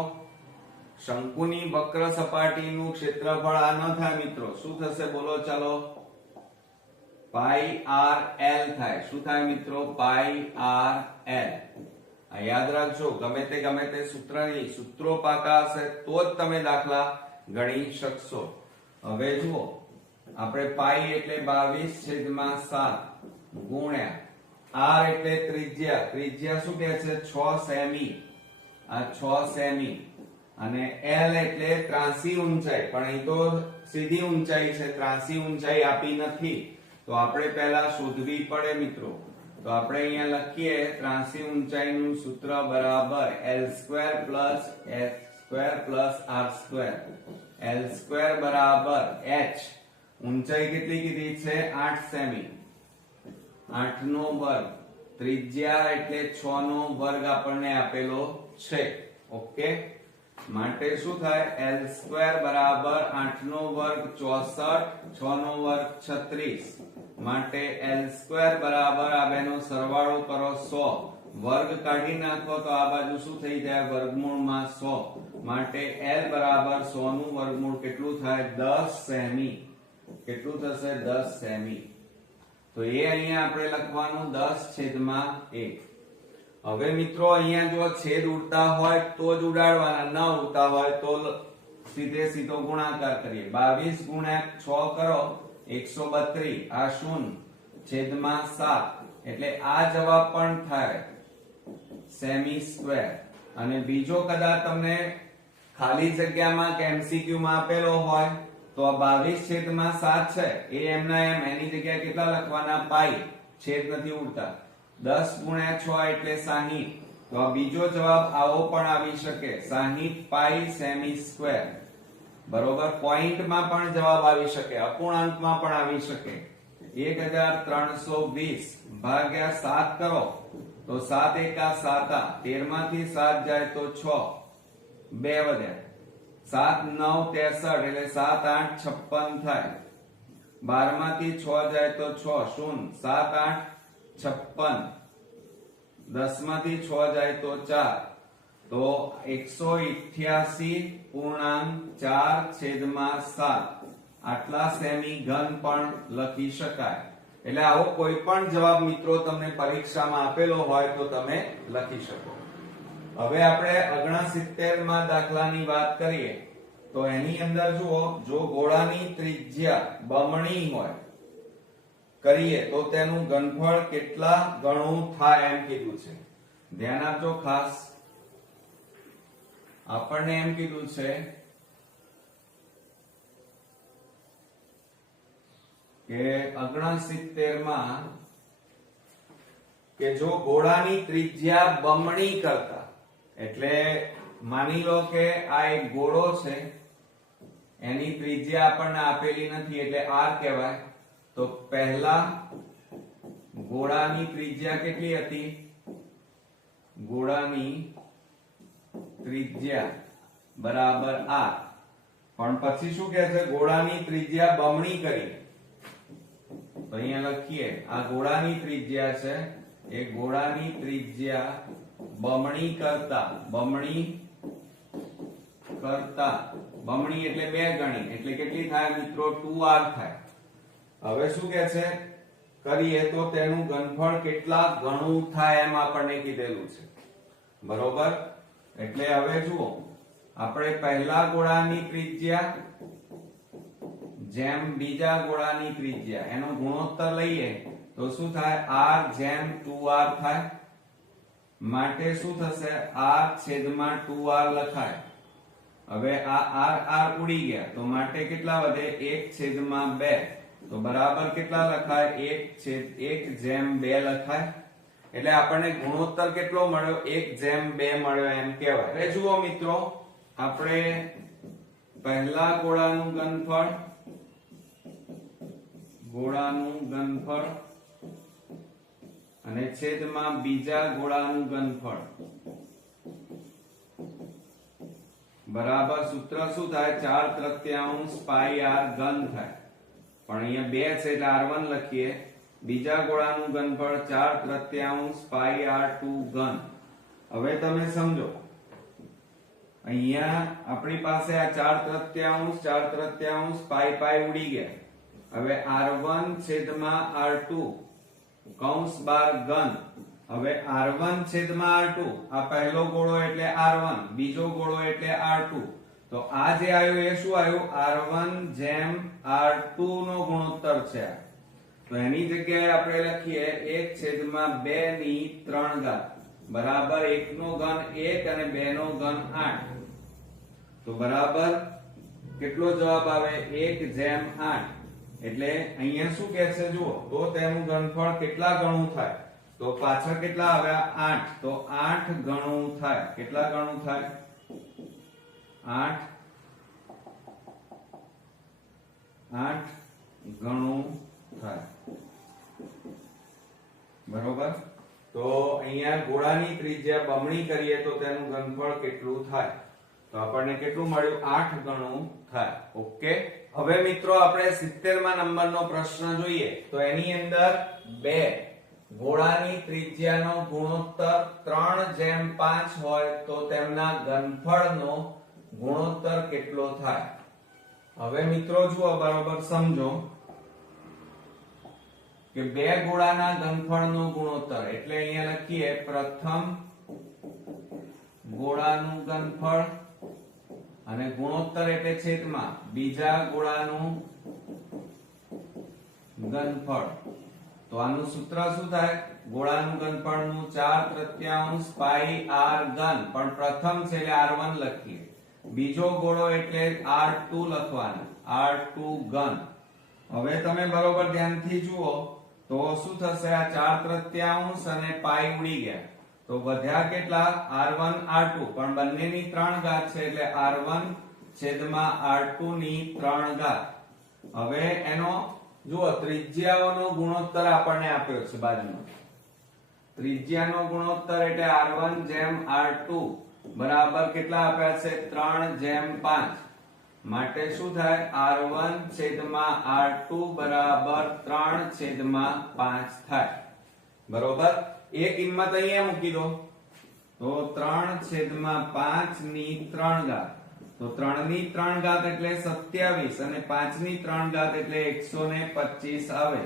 શંકુની વક્ર સપાટીનું ક્ષેત્રફળ આ ન થાય મિત્રો. શું થશે બોલો? ચાલો, πrl થાય. શું થાય મિત્રો? πrl. આ યાદ રાખજો. ગમે તે સૂત્રો પાકા હશે તો જ તમે દાખલા ગણી શકશો. હવે જુઓ, આપણે પાઈ એટલે 22/7 ગુણ્યા r એટલે ત્રિજ્યા શું કહે છે? 6 સેમી. આ 6 સેમી અને l એટલે ત્રાંસી ઊંચાઈ. પણ અહીં તો સીધી ઊંચાઈ છે, ત્રાંસી ઊંચાઈ આપી નથી. તો આપણે પહેલા શોધવી પડે મિત્રો. તો આપણે અહીંયા લખીએ ત્રાંસી ઊંચાઈનું સૂત્ર બરાબર L2+h2+r2. L2 બરાબર h. ઊંચાઈ કેટલી કીધી છે? 8 સેમી. 8 નો વર્ગ. ત્રિજ્યા એટલે 6 નો વર્ગ આપણને આપેલો છે. ઓકે, માટે શું થાય? L2 બરાબર 8 નો વર્ગ 64, 6 નો વર્ગ 36. માટે L2 બરાબર આ બેનો સરવાળો કરો 100. વર્ગ કાઢી નાખો તો આ બાજુ શું થઈ જાય? વર્ગમૂળમાં 100. માટે L બરાબર 100 નું વર્ગમૂળ કેટલું થાય? 10 સેમી. કેટલું થશે? 10 સેમી. તો એ અહીંયા આપણે લખવાનું 10/1. હવે મિત્રો અહીંયા જો છેદ ઉડતા હોય તો જ ઉડાડવાના, ન ઉડતા હોય તો સીધો ગુણાકાર કરીએ. 22 ગુણ્યા 6 કરો 132. આ 0/7 એટલે આ જવાબ પણ થાય સેમી સ્ક્વેર. અને બીજો કદાચ તમને ખાલી જગ્યામાં કે MCQ માં આપેલો હોય તો આ 22/7 છે એ એમના એમ એની જગ્યાએ કેટલા લખવાના? પાઈ. છેદ નથી ઉડતા. 10 ગુણ્યા 6 એટલે 60. તો આ બીજો જવાબ આવો પણ આવી શકે, 60 પાઈ સેમી સ્ક્વેર. બરોબર. પોઈન્ટમાં પણ જવાબ આવી શકે, અપૂર્ણાંકમાં પણ આવી શકે. 1320 ભાગ્યા 7 કરો તો 7 એકા 7. 13 માંથી 7 જાય તો 6. 2 વધ્યા, 7 9 63 એટલે 7 8 56 થાય. 12 માંથી 6 જાય તો 6 શૂન્ય, 7 8 56. 10 માંથી 6 જાય તો 4, તો 188.4/7 આટલા સેમી ઘન પણ લખી શકાય. એટલે આવો કોઈ પણ જવાબ મિત્રો તમને પરીક્ષામાં આપેલો હોય તો તમે લખી શકો. હવે આપણે 69 માં દાખલાની વાત કરીએ તો એની અંદર જુઓ, જો ગોળાની ત્રિજ્યા બમણી હોય કરીએ તો તેનું ઘનફળ કેટલા ગણું થાય એમ કીધું છે. ધ્યાન આપજો ખાસ. આપણને એમ કીધું છે કે 69 માં કે જો ગોળાની ત્રિજ્યા બમણી કરતા, એટલે માની લો કે આ એક ગોળો છે, એની ત્રિજ્યા આપણને આપેલી નથી એટલે r કહેવાય. તો પહેલા ગોળાની ત્રિજ્યા કેટલી હતી? ગોળાની ત્રિજ્યા બરાબર r. પણ પછી શું કહે છે? ગોળાની ત્રિજ્યા બમણી કરી. તો અહીંયા લખીએ, આ ગોળાની ત્રિજ્યા છે, એ ગોળાની ત્રિજ્યા બમણી કરતા બમણી એટલે 2 ગણી, એટલે કેટલી થાય મિત્રો? 2r થાય. હવે શું કે છે? કરીએ તો તેનું ઘનફળ કેટલા ગણું થાય એમ આપણને કીધેલું છે. બરોબર? એટલે હવે જુઓ, આપણે પહેલા ગોળાની ત્રિજ્યા જેમ બીજા ગોળાની ત્રિજ્યા એનો ગુણોત્તર લઈએ તો શું થાય? r જેમ 2r થાય. માટે શું થશે? r છેદમાં 2r લખાય. હવે આ r ઉડી ગયા તો માટે કેટલા વધે? 1/2. તો બરાબર કેટલા લખાય? 1/2 લખાય. એટલે આપણને ગુણોત્તર કેટલો મળ્યો? 1/2 મળ્યો એમ કહેવાય. હવે જુઓ મિત્રો, આપણે પહેલા ગોળાનું ઘનફળ અને છેદમાં બીજા ગોળાનું ઘનફળ બરાબર સૂત્ર શું થાય? 4/3 પાઈ r ઘન થાય. પણ અહીંયા 2 છે એટલે r1 લખીએ. બીજા ગોળાનું ઘનફળ 4/3 પાઈ r2 ઘન. હવે તમે સમજો, અહીંયા આપણી પાસે આ 4/3 પાઈ ઉડી ગયા. હવે r1 છેદમાં r2 કૌંસ બાર ઘન. હવે r1 છેદમાં r2, આ પહેલો ગોળો એટલે r1, બીજો ગોળો એટલે r2. તો આ જે આવ્યો એ શું આવ્યું? r1 જેમ r2 નો ગુણોત્તર છે. તો એની જગ્યાએ આપણે લખીએ 1/2 બરાબર 1 નો ઘન 1 અને 2 નો ઘન 8. તો બરાબર કેટલો જવાબ આવે? 1/8. એટલે અહીંયા શું કહે છે જુઓ, તો તેનું ઘનફળ કેટલા ગણું થાય? તો પાછળ કેટલા આવ્યા? 8. તો 8 ગણું થાય. કેટલા ગણું થાય? 8 ગણું થાય. બરોબર? તો અહીંયા ગોળાની ત્રિજ્યા બમણી કરીએ તો તેનું ઘનફળ કેટલું થાય? તો આપણને કેટલું મળ્યું? 8 ગણું થાય. ઓકે. હવે મિત્રો આપણે 70 નંબરનો પ્રશ્ન જોઈએ. તો એની અંદર 2 ગોળાની ત્રિજ્યાનો ગુણોત્તર 3/5 હોય તો તેમના ઘનફળનો ગુણોત્તર કેટલો થાય? હવે મિત્રો જુઓ, બરોબર સમજો કે 2 ગોળાના ઘનફળનો ગુણોત્તર એટલે અહીંયા લખીએ પ્રથમ ગોળાનું ઘનફળ અને ગુણોત્તર એટલે છેદમાં બીજા ગોળાનું ઘનફળ. તો આનું સૂત્ર શું થાય? ગોળાનું ઘનફળનું 4/3 પાઈ r ઘન. પણ પ્રથમ છે એટલે r1 લખીએ. બીજો ગોળો એટલે r2 લખવાનો, r2 ઘન. હવે તમે બરોબર ધ્યાનથી જુઓ તો શું થશે? આ 4/3 અને પાઈ ઉડી ગયા તો વધ્યા કેટલા? r1 r2. પણ બંનેની 3 ઘાત છે એટલે r1 છેદમાં r2 ની 3 ઘાત. હવે એનો જુઓ, ત્રિજ્યાઓનો ગુણોત્તર આપણને આપ્યો છે બાજુમાં. ત્રિજ્યાનો ગુણોત્તર એટલે r1 જેમ r2 બરાબર કેટલા આપ્યા છે 3/5 માટે શું થાય r1 છેદમાં r2 બરાબર 3/5 થાય બરોબર એ કિંમત અહીંયા મૂકી દો તો 3/5 ની 3 ઘાત તો 3 ની 3 ઘાત એટલે 27 અને 5 ની 3 ઘાત એટલે 125 આવે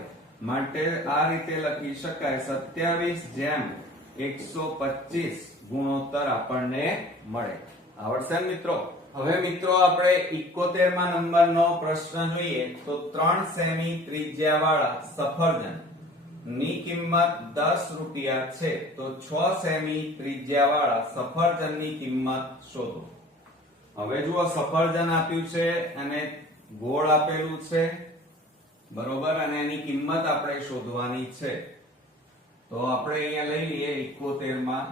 માટે આ રીતે લખી શકાય 27/125 ગુણોત્તર આપણને મળે આવડશે ને મિત્રો હવે મિત્રો આપણે 71માં નંબરનો પ્રશ્ન જોઈએ તો 3 સેમી ત્રિજ્યાવાળા સફરજન ની કિંમત 10 રૂપિયા છે તો 6 સેમી ત્રિજ્યાવાળા સફરજનની કિંમત શોધો હવે જુઓ સફરજન આપ્યું છે અને ગોળ આપેલું છે બરોબર અને એની કિંમત આપણે શોધવાની છે તો આપણે અહીંયા લઈ લઈએ 71 માં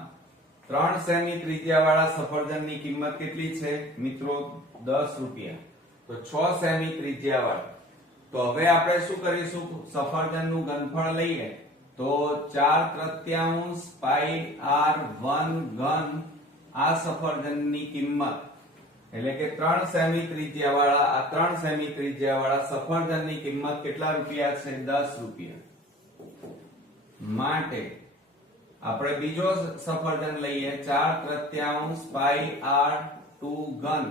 3 સેમી ત્રિજ્યાવાળા સફરજનની કિંમત કેટલી છે મિત્રો 10 રૂપિયા તો 6 સેમી ત્રિજ્યાવાળા તો હવે આપણે શું કરીશું સફરજનનું ઘનફળ લઈએ તો 4/3 પાઈ r1 ઘન આ સફરજનની કિંમત એટલે કે 3 સેમી ત્રિજ્યાવાળા આ 3 સેમી ત્રિજ્યાવાળા સફરજનની કિંમત કેટલા રૂપિયા છે 10 રૂપિયા માટે આપણે બીજો સફરજન લઈએ 4/3 પાઈ r2 ઘન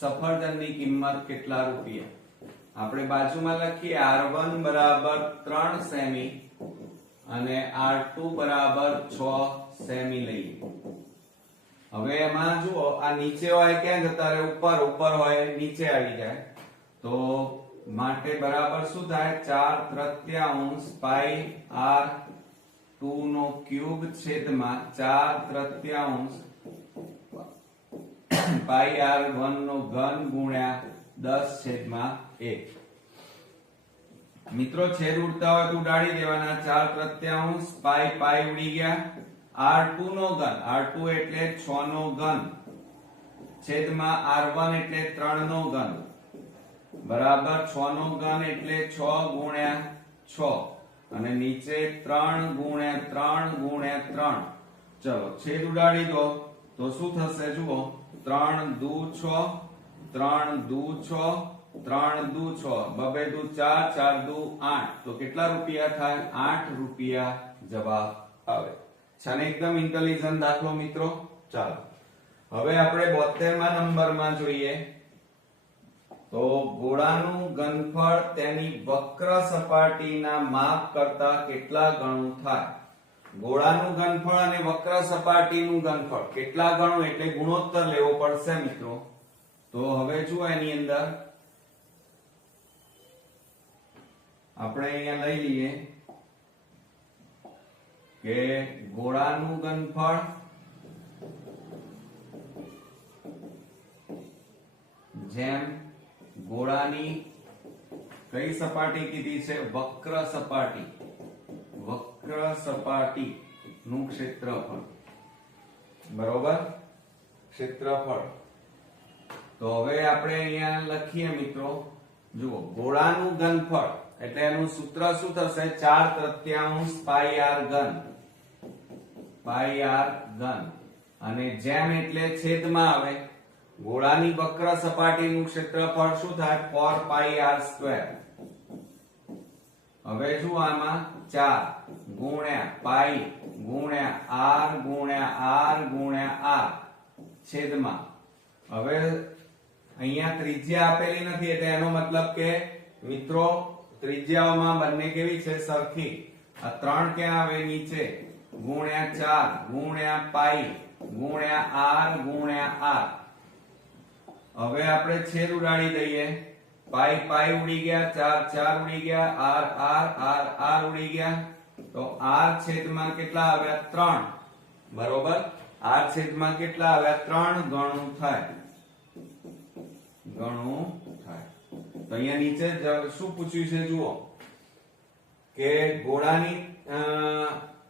સફરજનની કિંમત કેટલા રૂપિયા આપણે બાજુમાં લખીએ r1 બરાબર 3 સેમી અને r2 બરાબર 6 સેમી લઈએ હવે એમાં જુઓ આ નીચે હોય ક્યાં જતા રહે ઉપર હોય નીચે આવી જાય તો માટે બરાબર શું થાય 4/3 પાઈ r2 નો ક્યુબ છેદમાં 4/3 પાઈ r1 નો ઘન ગુણ્યા 10/1 મિત્રો છેદ ઉડતા હોય તો ઉડાડી દેવાના 4/3 પાઈ પાઈ ઉડી ગયા r2 નો ઘન r2 એટલે 6 નો ઘન છેદમાં r1 એટલે 3 નો ઘન બરાબર 6 નો ઘન એટલે 6 ગુણ્યા 6 અને નીચે 3 ગુણ્યા 3 ગુણ્યા 3 ચલો છેદ ઉડાડી દો તો શું થશે જુઓ 3 દુ 6 3 દુ 6 3 દુ 6 બબે દુ 4 4 દુ 8 તો કેટલા રૂપિયા થાય 8 રૂપિયા જવાબ આવે છે એકદમ ઇન્ટેલિજન્ટ દાખલો મિત્રો ચાલો હવે આપણે 72માં નંબરમાં જોઈએ તો ગોળાનું ઘનફળ તેની વક્ર સપાટીના માપ કરતા કેટલા ગણું થાય ગોળાનું ઘનફળ અને વક્ર સપાટીનું ઘનફળ કેટલા ગણું એટલે ગુણોત્તર લેવો પડશે મિત્રો તો હવે જુઓ એની અંદર આપણે અહીંયા લઈ લઈએ કે ગોળાનું ઘનફળ જેમ ગોળાની કઈ સપાટી કીધી છે વક્ર સપાટી નું ક્ષેત્રફળ બરોબર ક્ષેત્રફળ તો હવે આપણે અહીંયા લખીએ મિત્રો જુઓ ગોળાનું ઘનફળ એટલે એનું સૂત્ર શું થશે 4/3 પાઈ r ઘન અને જેમ એટલે છેદમાં આવે ગોળાની વક્ર સપાટીનું ક્ષેત્રફળ શું થાય 4 પાઈ r². હવે જુઓ આમાં 4 ગુણ્યા પાઈ ગુણ્યા r ગુણ્યા r ગુણ્યા r છેદમાં હવે અહીંયા ત્રિજ્યા આપેલી નથી એટલે એનો મતલબ કે મિત્રો ત્રિજ્યાઓમાં બંને કેવી છે સરખી આ 3 ક્યાં આવે નીચે ગુણ્યા 4 ગુણ્યા પાઈ ગુણ્યા r ગુણ્યા r હવે આપણે છેદ ઉડાડી દઈએ પાઈ પાઈ ઉડી ગયા 4 4 ઉડી ગયા r r r r ઉડી ગયા તો r છેદમાં કેટલા આવ્યા 3 બરોબર r છેદમાં કેટલા આવ્યા 3 ગણું થાય તો અહીંયા નીચે શું પૂછ્યું છે જુઓ કે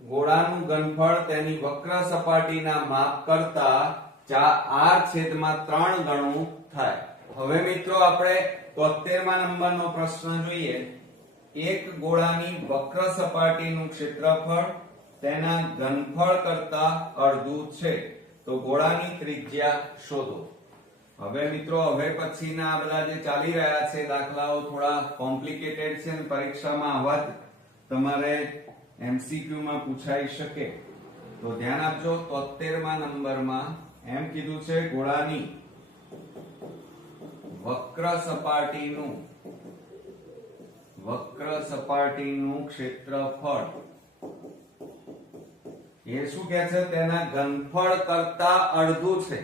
ગોળાનું ઘનફળ તેની વક્ર સપાટીના માપ કરતા 4/3 ગણું થાય હવે મિત્રો આપણે 73માં નંબરનો પ્રશ્ન જોઈએ એક ગોળાની વક્ર સપાટીનું ક્ષેત્રફળ તેના ઘનફળ કરતા અડધું છે તો ગોળાની ત્રિજ્યા શોધો. હવે મિત્રો હવે પછીના આ બધા જે ચાલી રહ્યા છે દાખલાઓ થોડા કોમ્પ્લિકેટેડ છે અને પરીક્ષામાં આવા જ તમારે MCQ માં પૂછાઈ શકે. તો ધ્યાન આપજો. 73મા નંબરમાં એમ કીધું છે ગોળાની વક્ર સપાટીનું ક્ષેત્રફળ એ શું કહે છે? તેના ઘનફળ કરતા અડધું છે.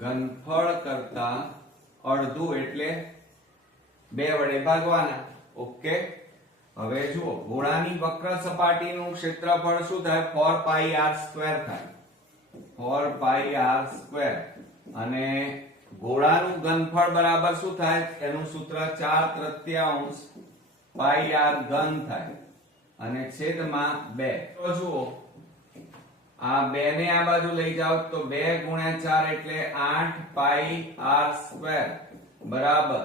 ઘનફળ કરતા અડધું એટલે 2 વડે ભાગવાના. ઓકે. હવે જુઓ ગોળાની વક્ર સપાટીનું ક્ષેત્રફળ શું થાય? 4πr² થાય. 4πr². અને ગોળાનું ઘનફળ બરાબર શું થાય? એનું સૂત્ર 4/3 πr ઘન થાય અને છેદમાં 2. તો જુઓ આ 2 ને આ બાજુ લઈ જાઓ તો 2 × 4 એટલે 8πr² બરાબર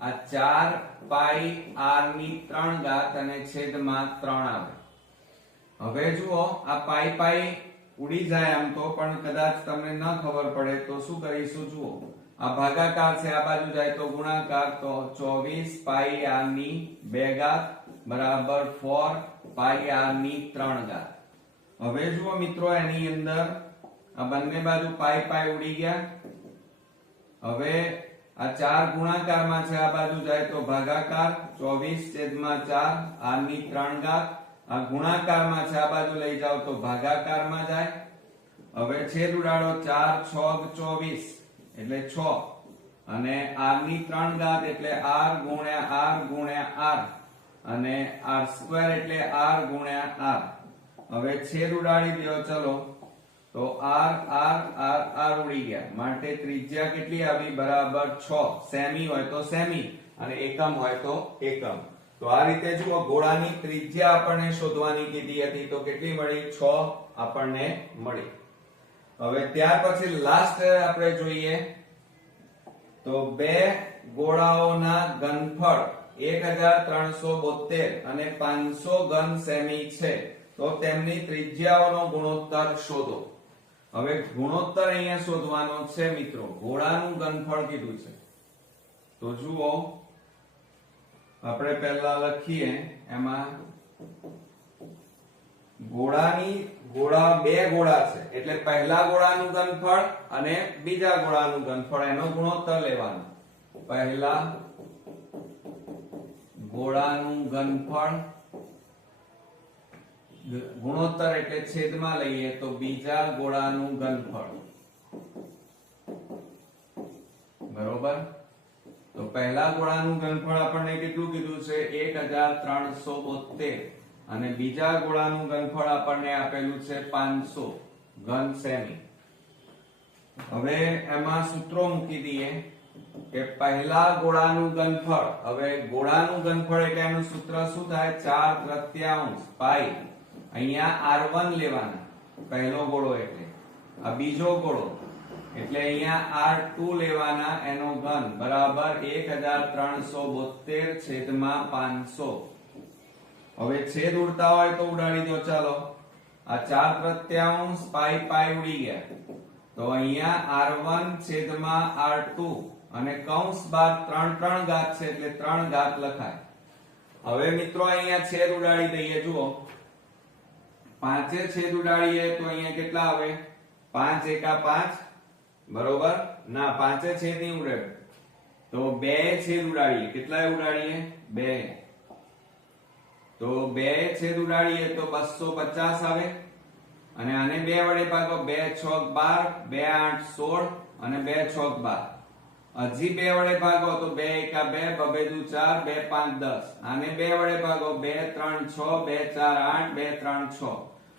આ 4πr3 અને છેદમાં 3 આવે. હવે જુઓ આ પાઈ પાઈ ઉડી જાય આમ તો, પણ કદાચ તમને ન ખબર પડે તો શું કરીશું? જુઓ આ ભાગાકાર છે, આ બાજુ જાય તો ગુણાકાર. તો 24πr2 બરાબર 4πr3. હવે જુઓ મિત્રો એની અંદર આ બંને બાજુ પાઈ પાઈ ઉડી ગયા. હવે આ 4 ગુણાકારમાં છે, આ બાજુ જાય તો ભાગાકાર. 24/4 r3. આ ગુણાકારમાં છે, આ બાજુ લઈ જાઓ તો ભાગાકારમાં જાય. હવે છેદ ઉડાડો. 4 × 6 = 24 એટલે 6 અને r3 એટલે r × r અને r² એટલે r × r. હવે છેદ ઉડાડી દો. ચલો તો r ઉડી ગયા. માટે ત્રિજ્યા કેટલી આવી? બરાબર 6. સેમી હોય તો સેમી અને એકમ હોય તો એકમ. તો આ રીતે જુઓ ગોળાની ત્રિજ્યા આપણને શોધવાની કીધી હતી તો કેટલી મળી? 6 આપણને મળી. હવે ત્યાર પછી લાસ્ટ આપણે જોઈએ તો બે ગોળાઓના ઘનફળ 1372 અને 500 ઘન સેમી છે. તો તેમની ત્રિજ્યાઓનો ગુણોત્તર શોધો. હવે ગુણોત્તર અહીંયા શોધવાનો છે મિત્રો. ગોળાનું ઘનફળ કીધું છે તો જુઓ આપણે પહેલા લખીએ. એમાં બે ગોળા છે એટલે પહેલા ગોળાનું ઘનફળ અને બીજા ગોળાનું ઘનફળ એનો ગુણોત્તર લેવાનો. પહેલા ગોળાનું ઘનફળ ગુણોત્તર એટલે છેદમાં લઈએ તો બીજા ગોળાનું ઘનફળ. બરોબર. તો પહેલા ગોળાનું ઘનફળ આપણને કેટલું કીધું છે? 1372 અને બીજા ગોળાનું ઘનફળ આપણને આપેલું છે 500 ઘન સેમી. હવે એમાં સૂત્રો મૂકી દઈએ કે પહેલા ગોળાનું ઘનફળ. હવે ગોળાનું ઘનફળ એટલે એનું સૂત્ર શું થાય? 4/3 પાઈ. અહીંયા r1 લેવાના. પહેલો ગોળો એટલે આ બીજો ગોળો એટલે અહીંયા r2 લેવાના. એનો ઘન બરાબર 1372/500. હવે છેદ ઉડતા હોય તો ઉડાડી દો. ચાલો આ 4/3 પાઈ પાઈ ઉડી ગયા. તો અહીંયા r1 છેદમાં r2 અને કૌંસ બાદ 3 ઘાત છે એટલે 3 ઘાત લખાય. હવે મિત્રો અહીંયા છેદ ઉડાડી દઈએ. જુઓ 5 છેદ ઉડાડીએ તો અહીંયા કેટલા આવે? 5 × 5 બરોબર. ના 5 છેદ નહીં ઉડે તો 2 છેદ ઉડાડીએ. કેટલા ઉડાડીએ? 2. તો 2 છેદ ઉડાડીએ તો 250 આવે અને આને 2 વડે ભાગો. 2 × 6 = 12, 2 × 8 = 16 અને 2 × 6 = 12. હજી 2 વડે ભાગો તો 2 × 2 = 2 × 4 2 × 5 = 10. આને 2 વડે ભાગો. 2 × 3 = 6 2 × 4 = 8 2 × 3 = 6.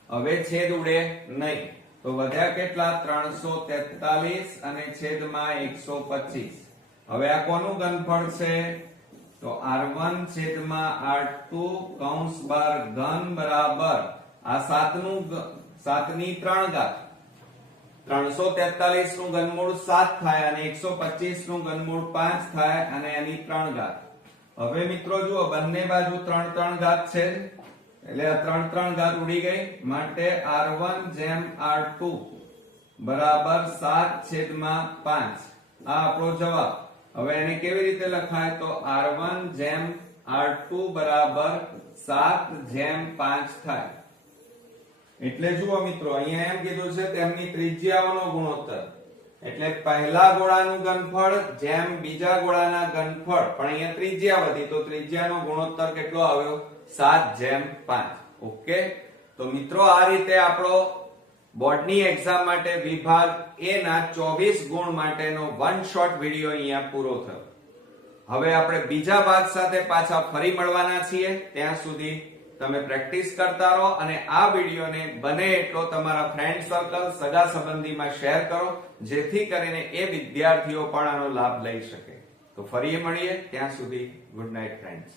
હવે છેદ ઉડે નહીં તો વધ્યા કેટલા? 343 અને છેદમાં 125. હવે આ કોનું ઘનફળ છે? તો r1 છેદમાં r2 કૌંસ બાર ઘન બરાબર આ 7ની 3 ઘાત. 343 નું ઘનમૂળ 7 થાય અને 125 નું ઘનમૂળ 5 થાય અને એની 3 ઘાત. હવે મિત્રો જુઓ બંને બાજુ 3 ઘાત છે એટલે આ 3 3 ઘાત ઉડી ગઈ, માટે r1 જેમ r2 બરાબર 7/5. આ આપણો જવાબ. હવે એને કેવી રીતે લખાય? તો r1 જેમ r2 બરાબર 7/5 થાય. એટલે જુઓ મિત્રો, અહીંયા એમ કીધું છે તેમની ત્રિજ્યાઓનો ગુણોત્તર. એટલે પહેલા ગોળાનું ઘનફળ જેમ બીજા ગોળાના ઘનફળ, પણ અહીંયા ત્રિજ્યા વધી તો ત્રિજ્યાનો ગુણોત્તર કેટલો આવ્યો? 7/5. ઓકે, તો મિત્રો આ રીતે આપણો બોર્ડની એક્ઝામ માટે વિભાગ એ ના 24 ગુણ માટેનો વન શોટ વિડિયો અહીંયા પૂરો થયો. હવે આપણે બીજા ભાગ સાથે પાછા ફરી મળવાના છીએ. ત્યાં સુધી તમે પ્રેક્ટિસ કરતા રહો અને આ વિડિયોને બને એટલો તમારા ફ્રેન્ડ સર્કલ, સગા સંબંધીમાં શેર કરો, જેથી કરીને એ વિદ્યાર્થીઓ પણ આનો લાભ લઈ શકે. તો ફરી મળીએ, ત્યાં સુધી ગુડ નાઇટ ફ્રેન્ડ્સ.